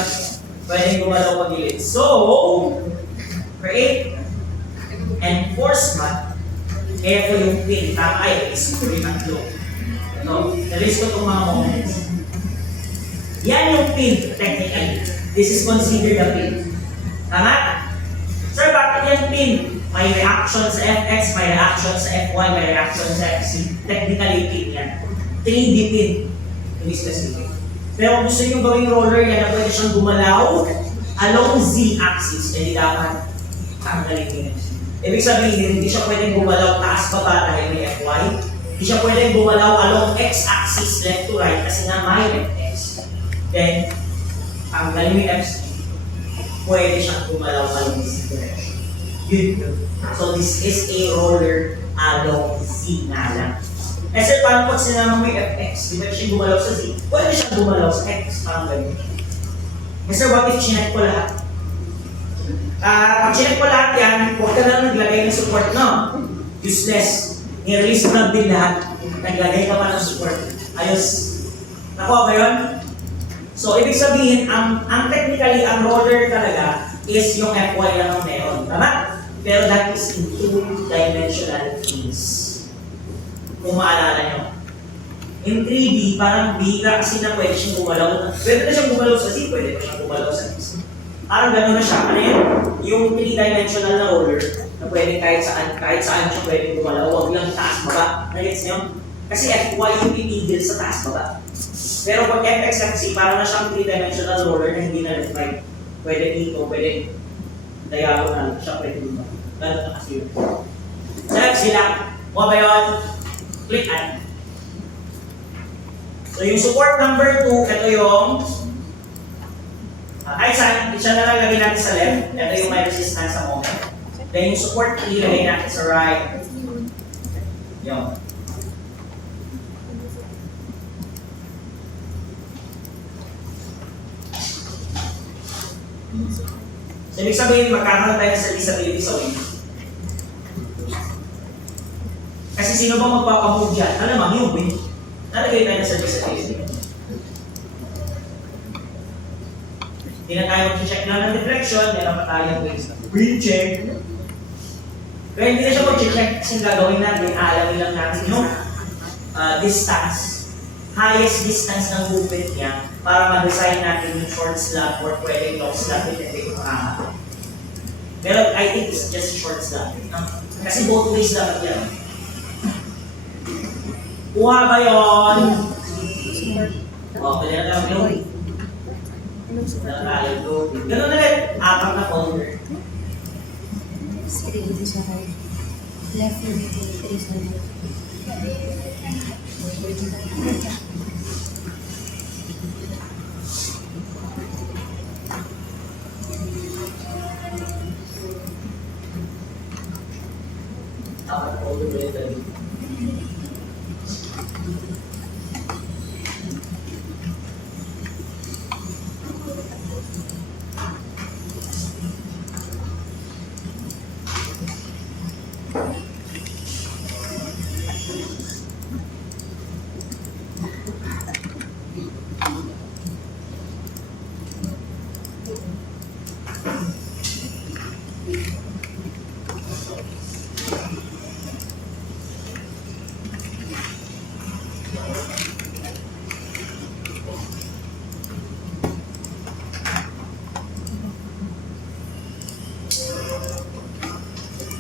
Pwedeng gumalaw pagilid. So, create enforcement. Ito yung pin. Tama ay, isip ko rin ang flow. Ito, na-list ko itong mga moments. Yan yung pin, technically. This is considered a pin. Tama? Sir, bakit yan pin? May reaction sa Fx, may reaction sa Fy, may reaction sa Fc. Technically, pin yan. 3D pin. Hindi specific. Pero kung gusto nyo gawing roller, yan na pwede siyang gumalaw along z-axis. Hindi dapat tanggalin yun. Ibig sabihin, hindi siya pwedeng gumalaw taas-baba dahil may Fy. Hindi siya pwedeng gumalaw along x-axis left to right kasi nga may Fx. Then, tanggalin mo yung Fc. Pwede siyang gumalaw along z direction. Yun. So, this is a roller along z nga lang. Kasi paano pag sinama mo yung Fx, di ba siya gumalaw sa z? Pwede siyang gumalaw sa x. Parang ganyan. Kasi what if chinek ko lahat? Pag chinek ko lahat yan, huwag ka lang naglagay ng support, no? Useless. I-release mo lang din lahat. Naglagay ka pa ng support. Ayos. Nakuha ba yun? So, ibig sabihin, ang technically, ang roller talaga is yung Fy lang ang meron. Tama? Pero that is in two-dimensional case. Kung maalala nyo. In 3D, parang bihira kasi na pwede siyang gumalaw. Pwede na siyang gumalaw sa Z, pwede na siyang gumalaw sa X. Parang gano'n na siya. Ano yun? Yung 3-dimensional na roller na pwede kahit saan siya pwede gumalaw. Huwag lang taas baba. Nagets nyo? Kasi Fy yung pipigil sa taas baba. Pero pag Fx, Fc, parang na siyang 3-dimensional roller na hindi na left right. Pwede dito, pwede diagonal, siya pwede dito. Ganun na kasi yun. Sa Fc lang, mga ba yun? Click add. So yung support number 2, ito yung ay isa na lang lagay natin sa left. Ito yung may resistance sa moment. Then yung support 3, lagay natin sa right. Yung. So ibig sabihin, magkakaroon tayo sa disability sa wing. Kasi sino ba magpapamove dyan? Ano naman yung wing? Nalagay tayo sa disability. Hindi na tayo mag-check na ng deflection, meron pa tayong wind check. Pero hindi na siya mag-check kasi gagawin natin, alamin lang natin yung distance, highest distance ng movement niya para ma-design natin yung short slab or pwede long slab depende kung makakapit. Pero I think it's just short slab. Kasi both ways dapat yan. Kuha ba yun? Okay, na lang yun. Ganun na rin, apat na folder. Dito sa right. Left yung 3 sa right. Apat na folder ulit tayo.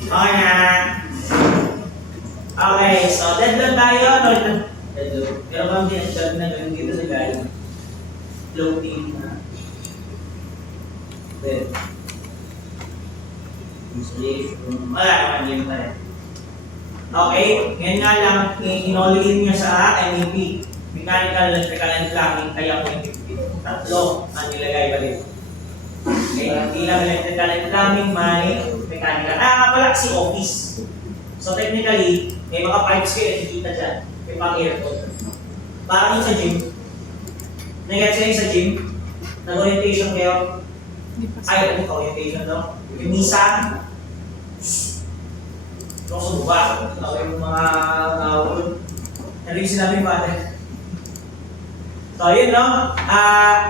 Okay na. Okay, so deadlock tayo. Deadlock. Pero bang din, sabi na gawin dito sa gaya. floating na bed. Insulation. Wala naman yun pa rin. Okay, ngayon nga lang, inolin niya sa MEP. Mechanical, electrical, and plumbing, kaya 0.50. Tatlo ang nilagay ba dito. Okay, hindi lang electrical and plumbing, may mechanical. Pala si office. So technically, may mga pipes kayo nakikita dyan. May pang aircon. Parang yung sa gym. Nag-gets kayo sa gym? Nag-orientation kayo? Ay, ano ka orientation daw? Yung misa? Yung suba. Ako yung mga ano yung sinabi yung father? So yun no?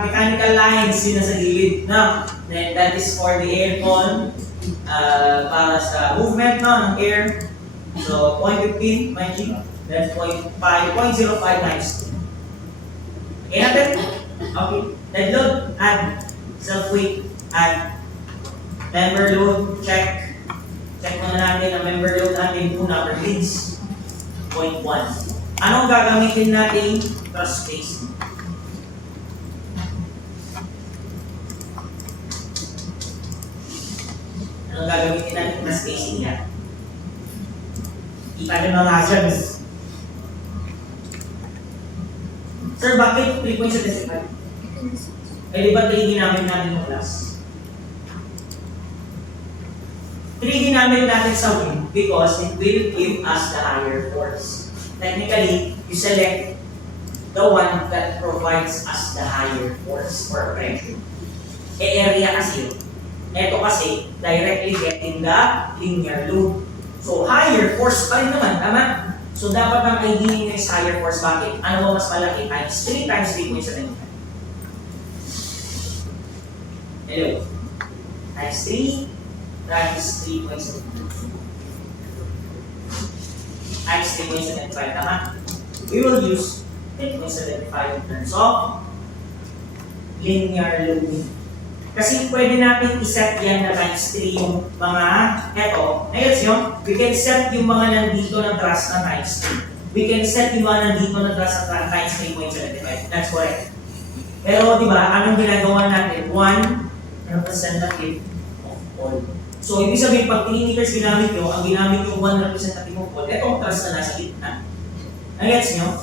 Mechanical lines yun nasa gilid. No? Then that is for the aircon. Para sa movement no, ng air. So 0.15 my G. Then 0.05 times 2. Okay natin? Okay. Dead load, add. Self-weight, add. Member load, check. Check muna natin ang member load natin muna per leads. 0.1. Anong gagamitin natin? Truss spacing. Anong gagamitin natin? Truss spacing yan. Kita nyo mga hazards. Sir, bakit 3.75? Eh, di ba 3 ginamit natin ng class? 3 ginamit natin sa wind because it will give us the higher force. Technically, you select the one that provides us the higher force or pressure. Area kasi yun. Ito kasi, directly getting the linear load. So, higher force pa rin naman, tama? So, dapat ang idea nyo is higher force. Bakit? Ano ba mas malaki? Times 3 times 3.75. Hello? Times 3 times 3.75. Times 3.75, tama? We will use 3.75 in terms of linear loading. Kasi pwede natin iset yan na times 3 yung mga, eto, ayos yun, we can set yung mga nandito ng thrust na times 3. We can set yung mga nandito ng thrust na times 3.75. That's correct. Pero di ba, anong ginagawa natin? 1 representative of all. So, ibig sabihin, pag 3 meters ginamit nyo, ang ginamit yung 1 representative of all, etong thrust na nasa gitna. Nagets nyo?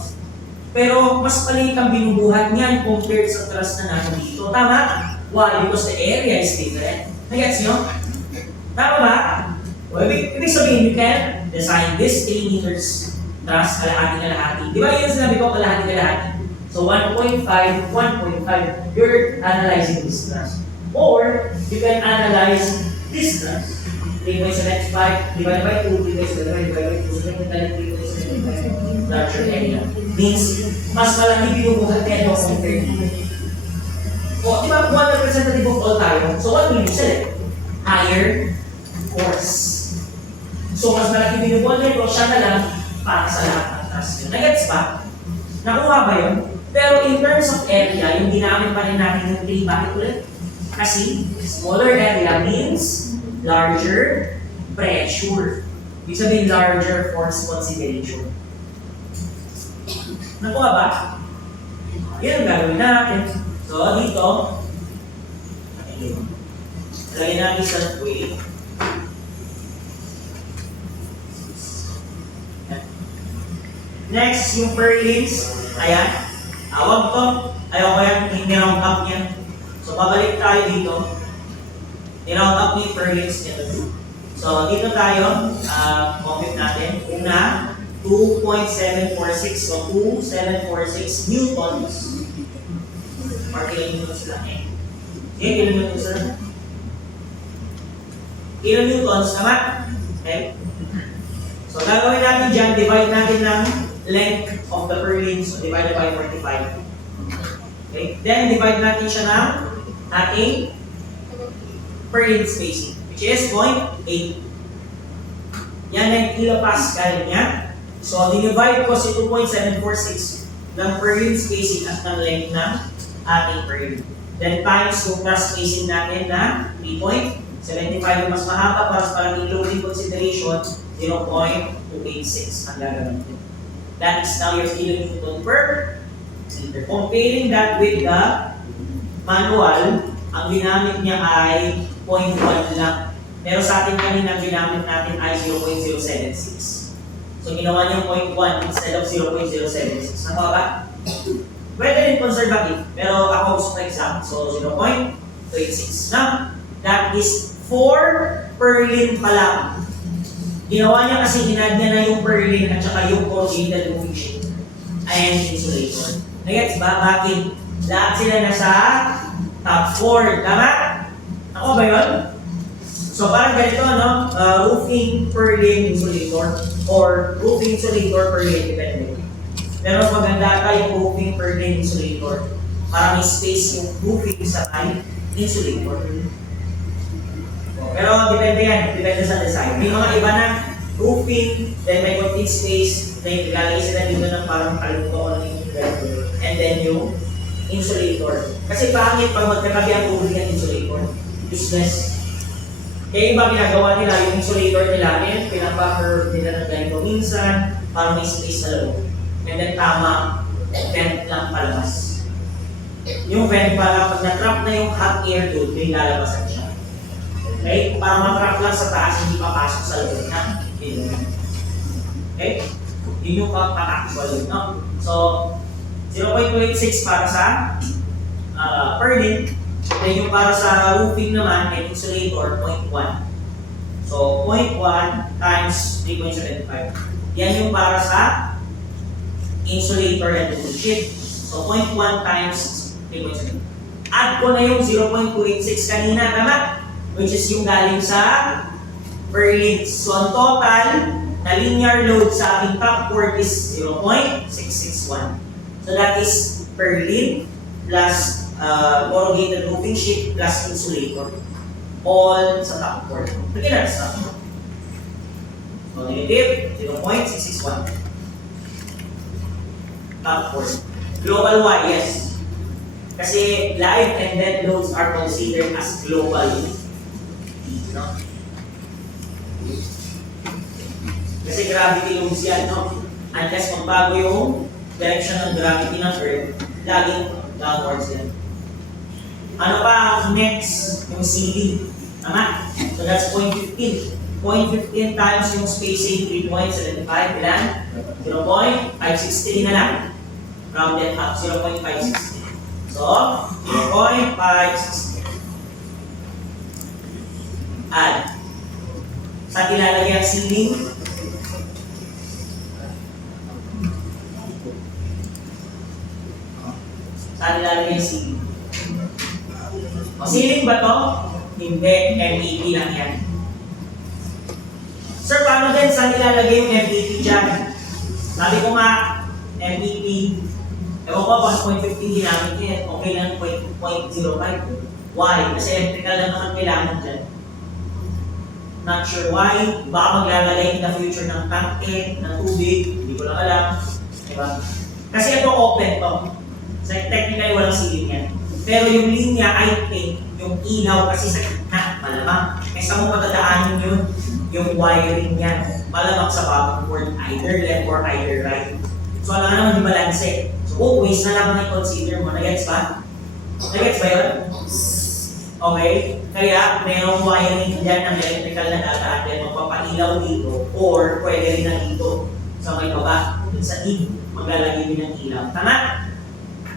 Pero, mas maliit ang binubuhat niyan compared sa thrust na nasa dito. Tama? Why? Because the area is different. Nagets nyo? Tama ba? Well, ibig sabihin, you can design this 3 meters thrust, kalahati. Di ba yun sinabi ko, kalahati? So 1.5, 1.5, you're analyzing this thrust. Or, you can analyze this thrust. 3.75 divided by 2, 3.75 divided by 2, so technically 3.75 larger area. Means, mas malaki binubuhat kayo compared dito. O, di ba, 1 representative of all tayo? So, what will you select? Higher force. So, mas malaki binubuhat nito, siya na lang para sa lahat ng thrust nyo. Nagets ba? Nakuha ba yun? Pero in terms of area, yung ginamit pa rin natin yung 3, bakit ulit? Kasi, smaller area means larger pressure. Ibig sabihin, larger force consideration. Nakuha ba? Yan ang gagawin natin. So, dito, lagyan natin sa weight. Next, yung purlins. Ayan. Awag to. Ayaw ko yan, ni-round up niya. So, babalik tayo dito. Ni-round up ni purlins nito. So, dito tayo, compute natin. Una, 2.746. So, 2.746 newtons. Or kilonewtons lang eh. Kilonewtons lang. Kilonewtons, tama? Okay? So, gagawin natin dyan, divide natin ng length of the purlin. So, divided by 45. Okay? Then, divide natin siya ng ating purlin spacing, which is 0.8. Yan ang kilopascal niya. So, dinivide ko si 2.746 ng purlin spacing at ng length ng ating purlin. Then, times yung thrust spacing natin na 3.75 yung mas mahaba para sa parang loading consideration, 0.286 ang gagamitin. That is now your kilonewton per meter. Comparing that with the manual, ang ginamit niya ay 0.1 lang. Pero sa atin kanina, ang ginamit natin ay 0.076. So, ginawa niya 0.1 instead of 0.076. Nakuha ba? Pwede rin conservative, pero ako gusto ko exact. So, 0.26 na. That is 4 perlin pa lang. Ginawa niya kasi hinad niya na yung perlin at saka yung corrugated moving sheet. Ayan yung insulator. Nagets ba? Bakit? Lahat sila nasa top 4. Tama? Ako ba yun? So parang ganito, no? Roofing perlin insulator or roofing insulator perlin, depende. Pero mas maganda ka yung roofing perlin insulator para may space yung roofing sa insulator. Pero depende yan, depende sa design. May mga iba na roofing, then may complete space, then ilalagay sila dito ng parang kalimutan ng insulator, and then yung insulator. Kasi pangit pag magkatabi ang roofing at insulator. Useless. Kaya iba ginagawa nila, yung insulator nila, pinapaka-curve nila ng ganito minsan, para may space sa loob. And then tama, vent lang palabas. Yung vent para pag na-trap na yung hot air doon, may lalabasan siya. Okay? Para ma-trap lang sa taas, hindi papasok sa loob na. Okay? Yun yung pag-actual, no? So, 0.26 para sa perlin. Then yung para sa roofing naman, ay insulator, 0.1. So, 0.1 times 3.75. Yan yung para sa insulator and roofing sheet. So, 0.1 times 3.75. Add ko na yung 0.286 kanina, tama? Which is yung galing sa perlin. So, ang total na linear load sa ating top port is 0.661. So, that is perlin plus corrugated roofing sheet plus insulator. All sa top port. Lagyan natin sa top port. So, negative 0.661. Top port. Global Y, yes. Kasi live and dead loads are considered as global. No? Kasi gravity loads yan, no? Unless magbago yung direction ng gravity ng Earth, laging downwards yan. Ano pa ang next? Yung ceiling. Tama? So that's 0.15. 0.15 times yung spacing 3.75. Ilan? 0.563 na lang. Rounded up, 0.563. So, 0.563. Add. Saan ilalagay ang ceiling? Saan ilalagay ang ceiling? O ceiling ba to? Hindi, MEP lang yan. Sir, paano din saan ilalagay yung MEP dyan? Sabi ko nga, MEP, ewan ko pa, 0.15 ginamit yan, okay lang 0.05. Why? Kasi electrical lang naman kailangan dyan. Not sure why, baka maglalagay in the future ng tanke, ng tubig, hindi ko lang alam. Diba? Kasi ito open to. So, technically walang ceiling yan. Pero yung linya, I think, yung ilaw kasi sa gitna, malamang. Kaysa mo matadaanin yun, yung wiring yan. Malamang sa bottom port, either left or either right. So, alam naman di balance. So, always na lang i-consider mo. Nagets ba? Nagets ba yun? Okay? Kaya, mayroong wiring dyan ng electrical na dadaan din magpapailaw dito or pwede rin na dito sa may baba. Sa ig, maglalagay din ng ilaw. Tama?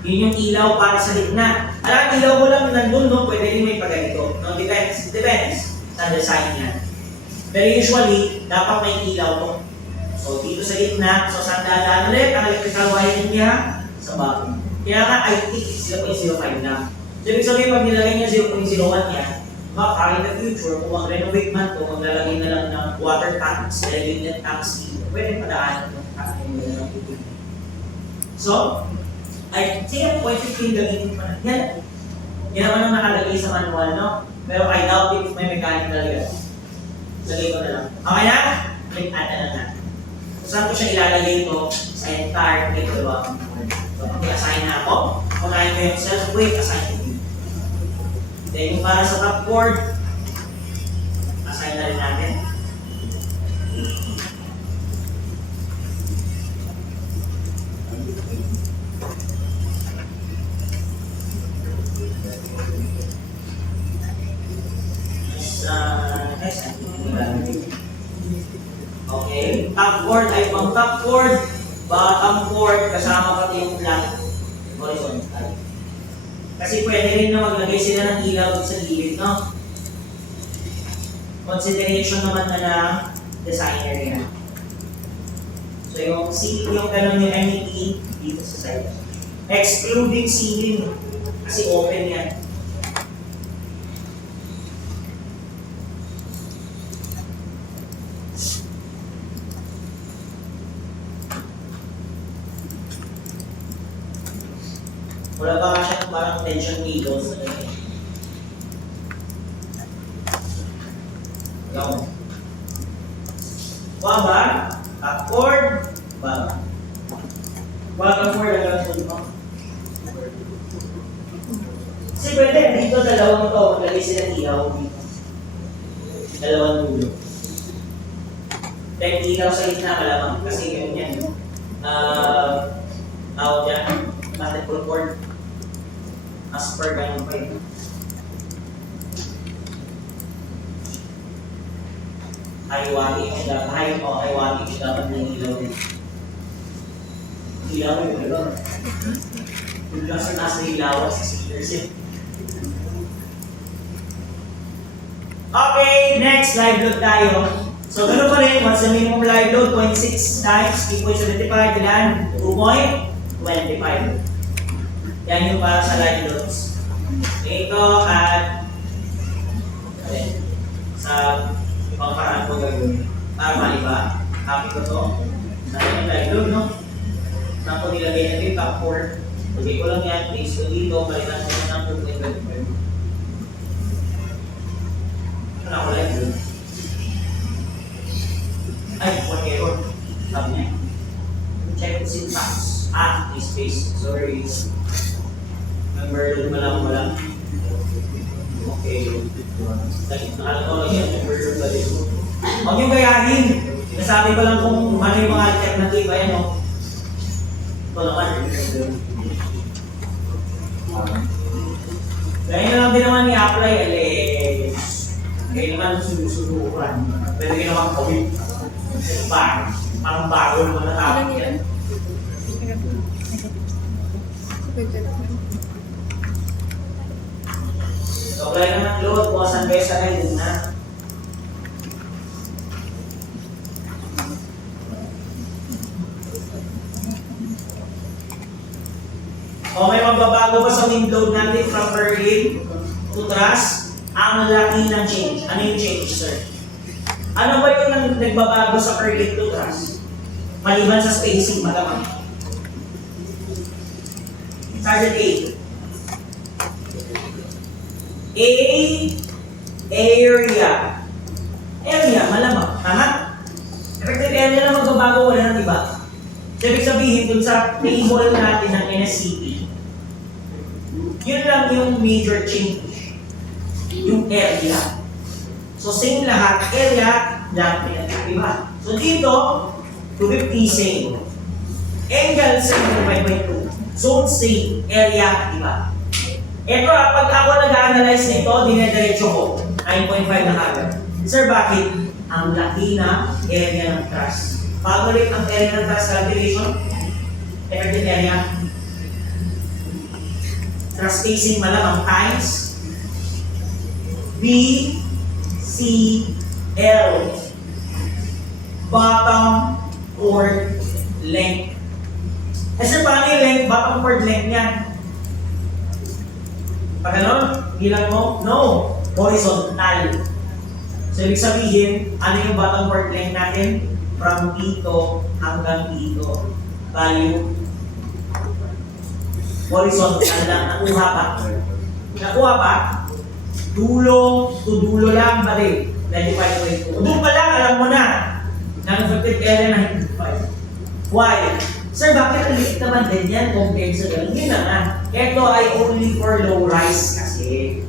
Yun yung ilaw para sa gitna. Alam, ilaw mo lang nandun, no? Pwede rin may pagganito. No? Depends sa design niya. Pero usually, dapat may ilaw to. So, dito sa gitna, so saan dadaan ulit ang electrical wiring niya? Sa bottom. Kaya nga, I think 0.05 na. So, ibig sabihin, pag nilagay niya 0.01 niya, baka in the future, kung mag-renovate man to, maglalagay na lang ng water tanks, elevated tanks dito. Pwede padaan ng tank ng tubig. So, ay, sige, 0.15 gamitin pa na. Yan. Yan naman ang nakalagay sa manual, no? Pero I doubt if may mechanical yan. Lagay ko na lang. Okay na? Click add na lang na. Saan ko siya ilalagay ito? Sa entire click the button. So, pag-assign na ako. Kunahin ko yung self-weight, assign ko dito. Then, yung para sa top board, assign na rin natin. Okay? Top chord ay pang top chord, bottom chord, kasama pati yung flat horizontal. Kasi pwede rin na maglagay sila ng ilaw sa gilid, no? Consideration naman na ng designer yan. So yung ceiling, yung gano'n yung MEP dito sa side. Excluding ceiling, kasi open yan. Wala ba siya parang tension cables na ganyan? Yung. Baba, top chord, baba. Bottom chord, hanggang chord mo. Kasi pwede, dito dalawang to, maglagay sila ng ilaw dito. Dalawang dulo. Like ilaw sa gitna, malamang kasi yun yan. Tawag dyan, multiple chord. As per ganyan pa yun. Highway yung dapat, highway yung dapat ng ilaw din. Ilaw yung ilaw. Yung lang sa nasa ilaw sa speakers yun. Okay, next live load tayo. So gano'n pa rin, what's the minimum live load? 0.6 times 3.75, ilan? 2.25. Yan yung para sa live loads. Ito at sa ibang paraan ko gagawin. Para maliba. Happy ko to. Saan yung live load, no? Saan ko nilagay na yung top 4. Lagay ko lang yan. Base ko dito. Balikan ko ng 2.25. Saan ako live load? Ay, one error. Sabi niya. Check the syntax. May space. Sorry. Member load wala. Okay. Nakalato lang yan. Member load ba dito? Huwag yung gayahin. Nasabi ko lang kung ano yung mga alternative. Ayan o. Ito naman. Gaya na lang din naman i-apply. Gaya naman susurukan. Pwede ka naman kawin. Parang bago naman natapos yan. So, kaya naman load, bukasan kayo sa kayo na. O, may magbabago ba sa wind load natin from Berlin to truss? Ang laki ng change. Ano yung change, sir? Ano ba yung nagbabago sa Berlin to truss? Maliban sa spacing, malamang. Sergeant A. Area. Area, malamang. Tama? Effective area na magbabago, wala na, diba? So, ibig sabihin, dun sa table natin ng NSCP, yun lang yung major change. Yung area. So, same lahat. Area, dati. Diba? So, dito, 250 same. Angle, 75.2. Zone same. Area, diba? Ito, pag ako nag-analyze nito, dinediretso ko. 9.5 na kagad. Sir, bakit? Ang laki na area ng truss. Pag-ulit ang area ng truss calculation, effective area. Truss spacing malamang times BCL. Bottom chord length. Sir, paano yung length? Bottom chord length yan. Pag ano, bilang mo, no, horizontal. So, ibig sabihin, ano yung bottom chord length natin? From dito hanggang dito. Value. Horizontal lang. Nakuha pa. Nakuha pa. Dulo to dulo lang, bali. 95.2. Doon pa lang, alam mo na. Non-effective area na 95. Why? Sir, bakit ulit naman din yan compared sa ganun? Yun na nga. Ito ay only for low rise kasi.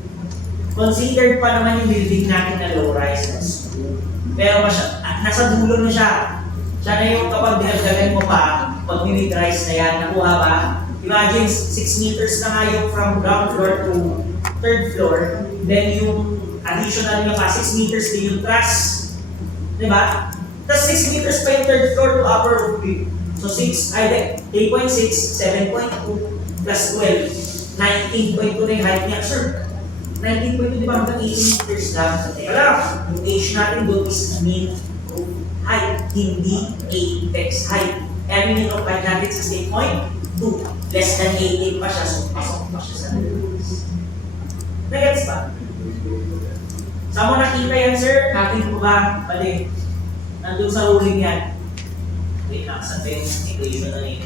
Considered pa naman yung building natin na low rise na school. Pero nasa dulo na siya. Siya na yung kapag dinagdagan mo pa, pag mid-rise na yan, nakuha ba? Imagine, 6 meters na nga yung from ground floor to 3rd floor. Then yung additional nyo pa, 6 meters din yung truss. Diba? Tapos 6 meters pa yung third floor to upper roof view. So 6, ay 3.6, 7.2, plus 12, 19.2 na yung height niya. Sir, 19.2 di ba hanggang 18 meters lang? So teka lang, yung age natin doon is mean roof height, hindi apex height. Every mean roof height natin is 8.2. Less than 18 pa siya, so pasok pa siya sa numbers. Nagets ba? Saan mo nakita yan, sir? Natin ko ba? Bali. Nandun sa ruling yan. Wait lang, saan ba yung equation na rin?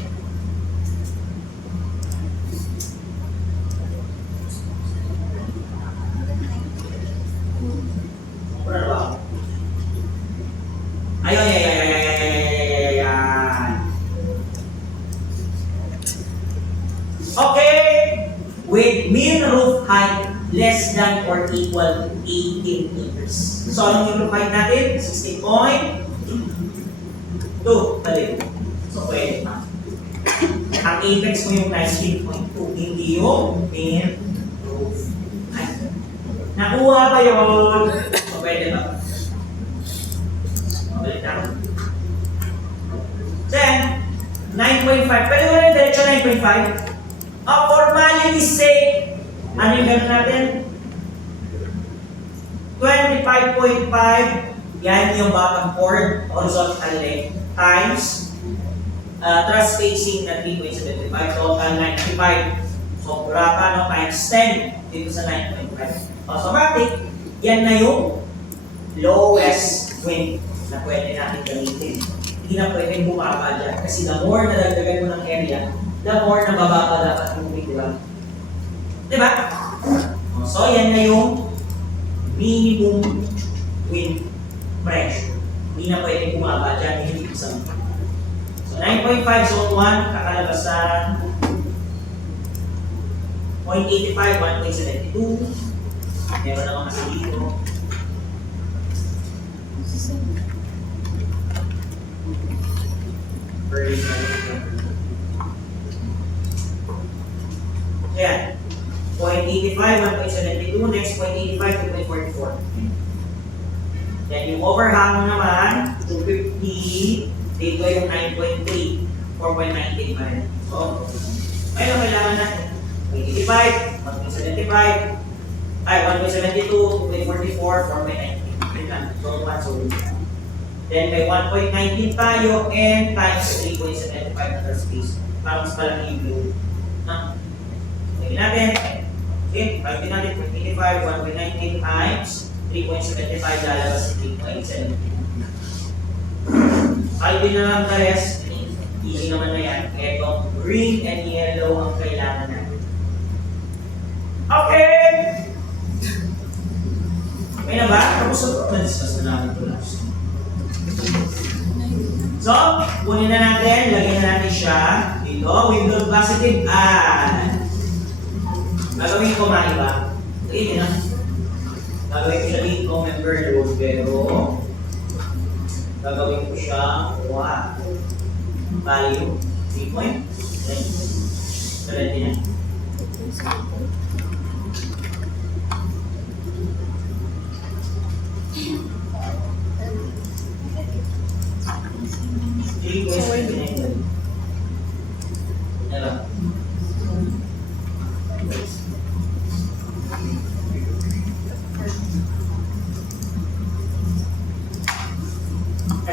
Wala na ba ako? Ayun. Okay! With mean roof height less than or equal to 18 meters. So, anong yung roof height natin? 16.2. Balik. So, pwede na. Ang apex mo yung 19.2, hindi yung mean roof height. Nakuha ba yun? So, pwede ba? Balik na. Then, 9.5. Pwede mo rin diretso 9.5. Formality's sake, ano yung gano'n natin? 25.5, yan yung bottom chord, horizontal length, times truss spacing na 3.75, total 95. Sobra pa, no? Times 10 dito sa 9.5. Automatic, yan na yung lowest wind na pwede natin gamitin. Hindi na pwedeng bumaba dyan. Kasi the more na dagdagan mo ng area, the more na bababa dapat yung wind, di ba? Diba? So, yan na yung minimum wind pressure. Hindi na pwedeng bumaba dyan, hindi isang. So, 9.5 zone 1, kakalabasan 0.85, 1.72. Meron naman kasi dito. Ayan. 0.85, 1.72. Next, 0.85, 2.44. Then yung overhang naman, 250. Dito yung 9.3. 4.98 pa rin. So, ayun ang kailangan natin. 0.85, 1.75. Ay, 1.72, 2.44, 4.19. So, 1. So, then may 1.19 tayo and times 3.75 na space. Para mas palaki yung blue. No? Lagyan natin. Okay, pagkin natin 0.85, 1.19 times 3.75 lalabas sa 3.72. Kalbi na lang the rest. Easy naman na yan. Itong green and yellow ang kailangan natin. Okay! May na ba? Tapos na-discuss na natin ito last. So, kunin na natin, lagyan na natin siya dito, window positive and gagawin ko mali ba? Okay, na. Gagawin ko siya dito, member load, pero gagawin ko siya, value, 3.79.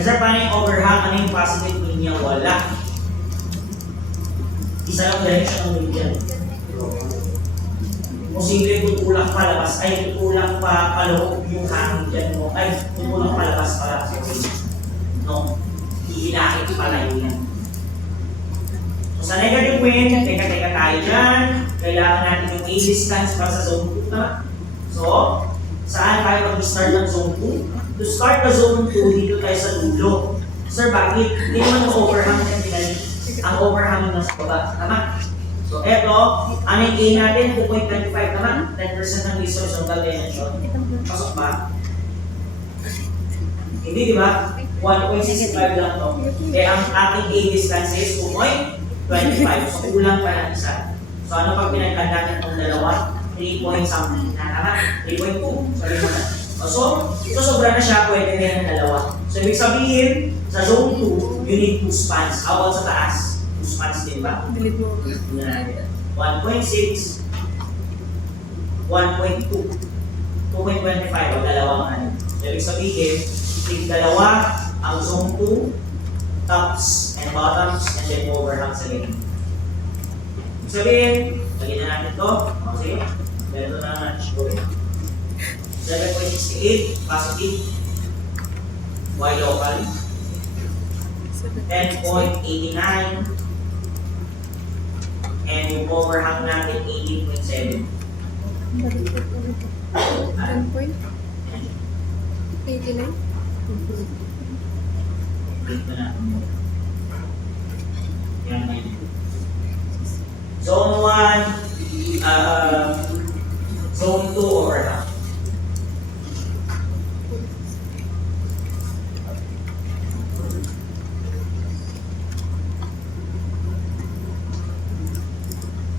Sir, paano yung overhang? Ano yung positive wind niya? Wala. Isa lang direction ng wind yan. Posible tutulak palabas, ay tutulak pa paloob yung hangin dyan mo, ay tutulak palabas para sa wind. No? Hihinakit palayo yan. So sa negative wind, teka tayo dyan. Kailangan natin yung A distance para sa zone 2 na. So, saan tayo mag-start ng zone 2? To start the zone 2, dito tayo sa dulo. Sir, bakit? Hindi naman yung overhang technically. Ang overhang yung nasa baba. Tama? So, eto, ano yung A natin? 2.25 naman. 10% ng resource of dimension. Pasok ba? Hindi, di ba? 1.65 lang to. Eh, ang ating A distance is 2.25. So, kulang pa ng isa. So, ano pag pinagkanda natin itong dalawa? 3 point something na. Tama? 3.2. Sorry mo na. So, sobra na siya, pwede na yan dalawa. So, ibig sabihin, sa zone 2, you need 2 spans. How about sa taas? 2 spans din ba? Delete mo. Tingnan natin. 1.6, 1.2, 2.25, o dalawang ano. So, ibig sabihin, tig dalawa ang zone 2, tops and bottoms, and then overhang sa ganyan. Ibig sabihin, lagyan na natin ito. O, sige. Ganito na match. Okay. 7.68 positive. Y local. 10.89. And yung overhang natin 18.7. 10.89. Dito na. Yan na yun. Zone 1, Zone 2 overhang.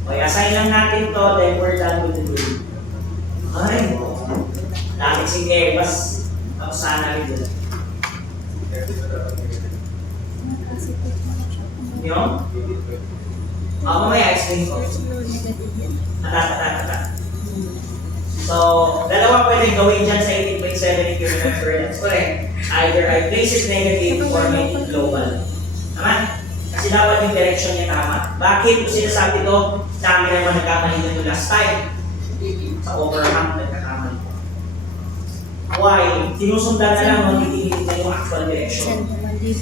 Okay, assign lang natin to, then we're done with the drill. Ay, dami sige, mas sana rin dito. Yung? Mamaya explain ko. Tata. So, dalawa pwede gawin dyan sa 18.7 if you remember. That's correct. Either I place it negative or make it global. Tama? Kasi dapat yung direction niya tama. Bakit ko sinasabi ito? Dami naman nagkamali nito last time. Sa overhang nagkakamali. Why? Sinusundan na lang magtitilit na yung actual direction.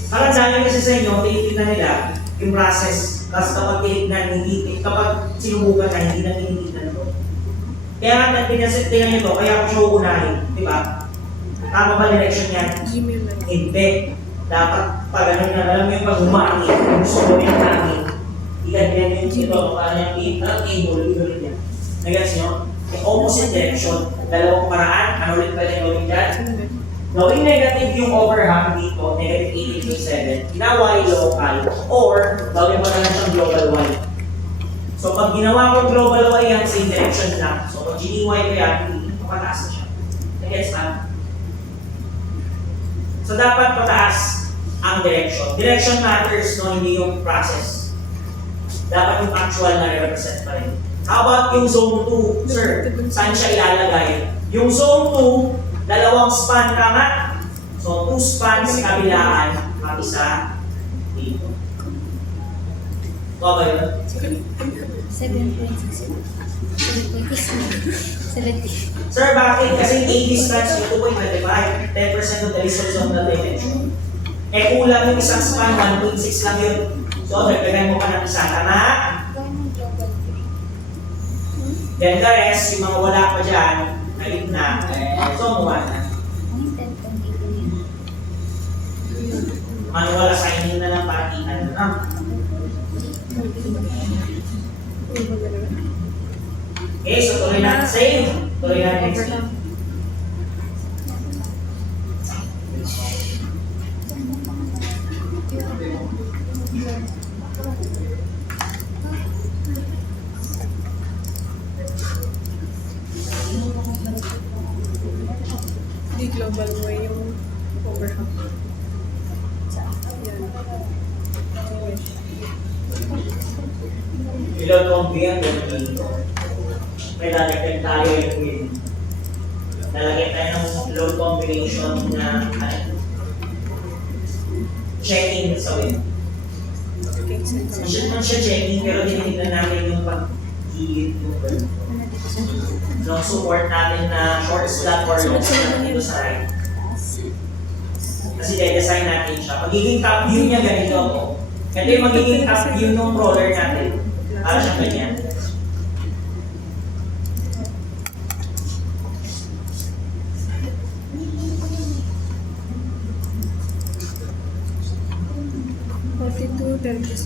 Parang dami kasi sa inyo, tinitignan nila yung process. Tapos kapag tinignan, kapag sinubukan na, hindi na tinitignan ito. Kaya nga, tingnan nyo ito, kaya ako siya uunahin. Di ba? Tama ba direction niya? Hindi. Dapat pag ano na, alam mo yung pag humangin, yung gusto mo yung hangin, ilan yung ito, paano yung table, ilan niya. Nagets nyo? Yung opposite direction, dalawang paraan, ano ulit pwede gawin dyan? Gawing negative yung overhang dito, negative 18.7, na y local, or gawin mo na lang siyang global y. So pag ginawa ko global y yan, same direction lang. So pag giny ko yan, pataas na siya. Nagets na? So dapat pataas ang direction. Direction matters, no, hindi yung process. Dapat yung actual na represent pa rin. How about yung zone 2? Sir, saan siya ilalagay? Yung zone 2, dalawang span tama. So 2 spans kabilaan, at isa dito. Ito ba yun? 7.6. 7.6. Sir, bakit? Kasi 80 strands yung 2.25, 10% of the results of the dimension. Eh kulang yung isang span, 1.6 lang yun. So, dagdagan mo pa ng isa, tama? Then the rest, yung mga wala pa dyan, na gitna, so muha na. Manual assigning na lang para kita nyo na. Okay, so tuloy natin save. Tuloy natin save. Di global way yung overhang. Below combi ang gano'n dito. May lalagyan tayo yung win. Lalagyan tayo ng load combination na checking sa win. Masyad man siya checking pero tinitignan natin yung pag-higit yung win. So support natin na short slot or long slot dito sa right. Kasi de-design natin siya. Magiging top view niya ganito ako. Ito yung magiging top view ng roller natin. Para siyang ganyan.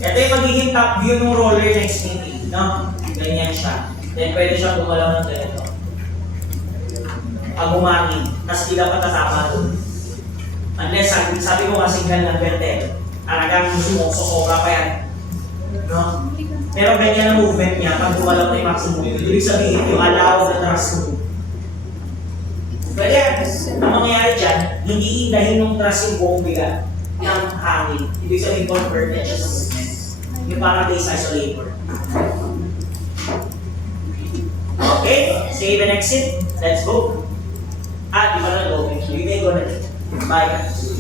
Ito yung magiging top view ng roller next meeting. No? Ganyan siya. Then pwede siyang gumalaw ng ganito. Pag umangin. Tapos di dapat tatama doon. Unless sabi ko nga signal ng verte. Talagang sobra pa yan. No? Pero ganyan ang movement niya pag gumalaw na yung maximum. Ibig sabihin yung allow the thrust to move. Pwede yan. Ang mangyayari dyan, hindi indahin ng thrust yung buong bigat ng hangin. Ibig sabihin, converted siya sa movement. Yung parang base isolator. Okay, save and exit. Let's go. Di ba na go? You may go na. Bye.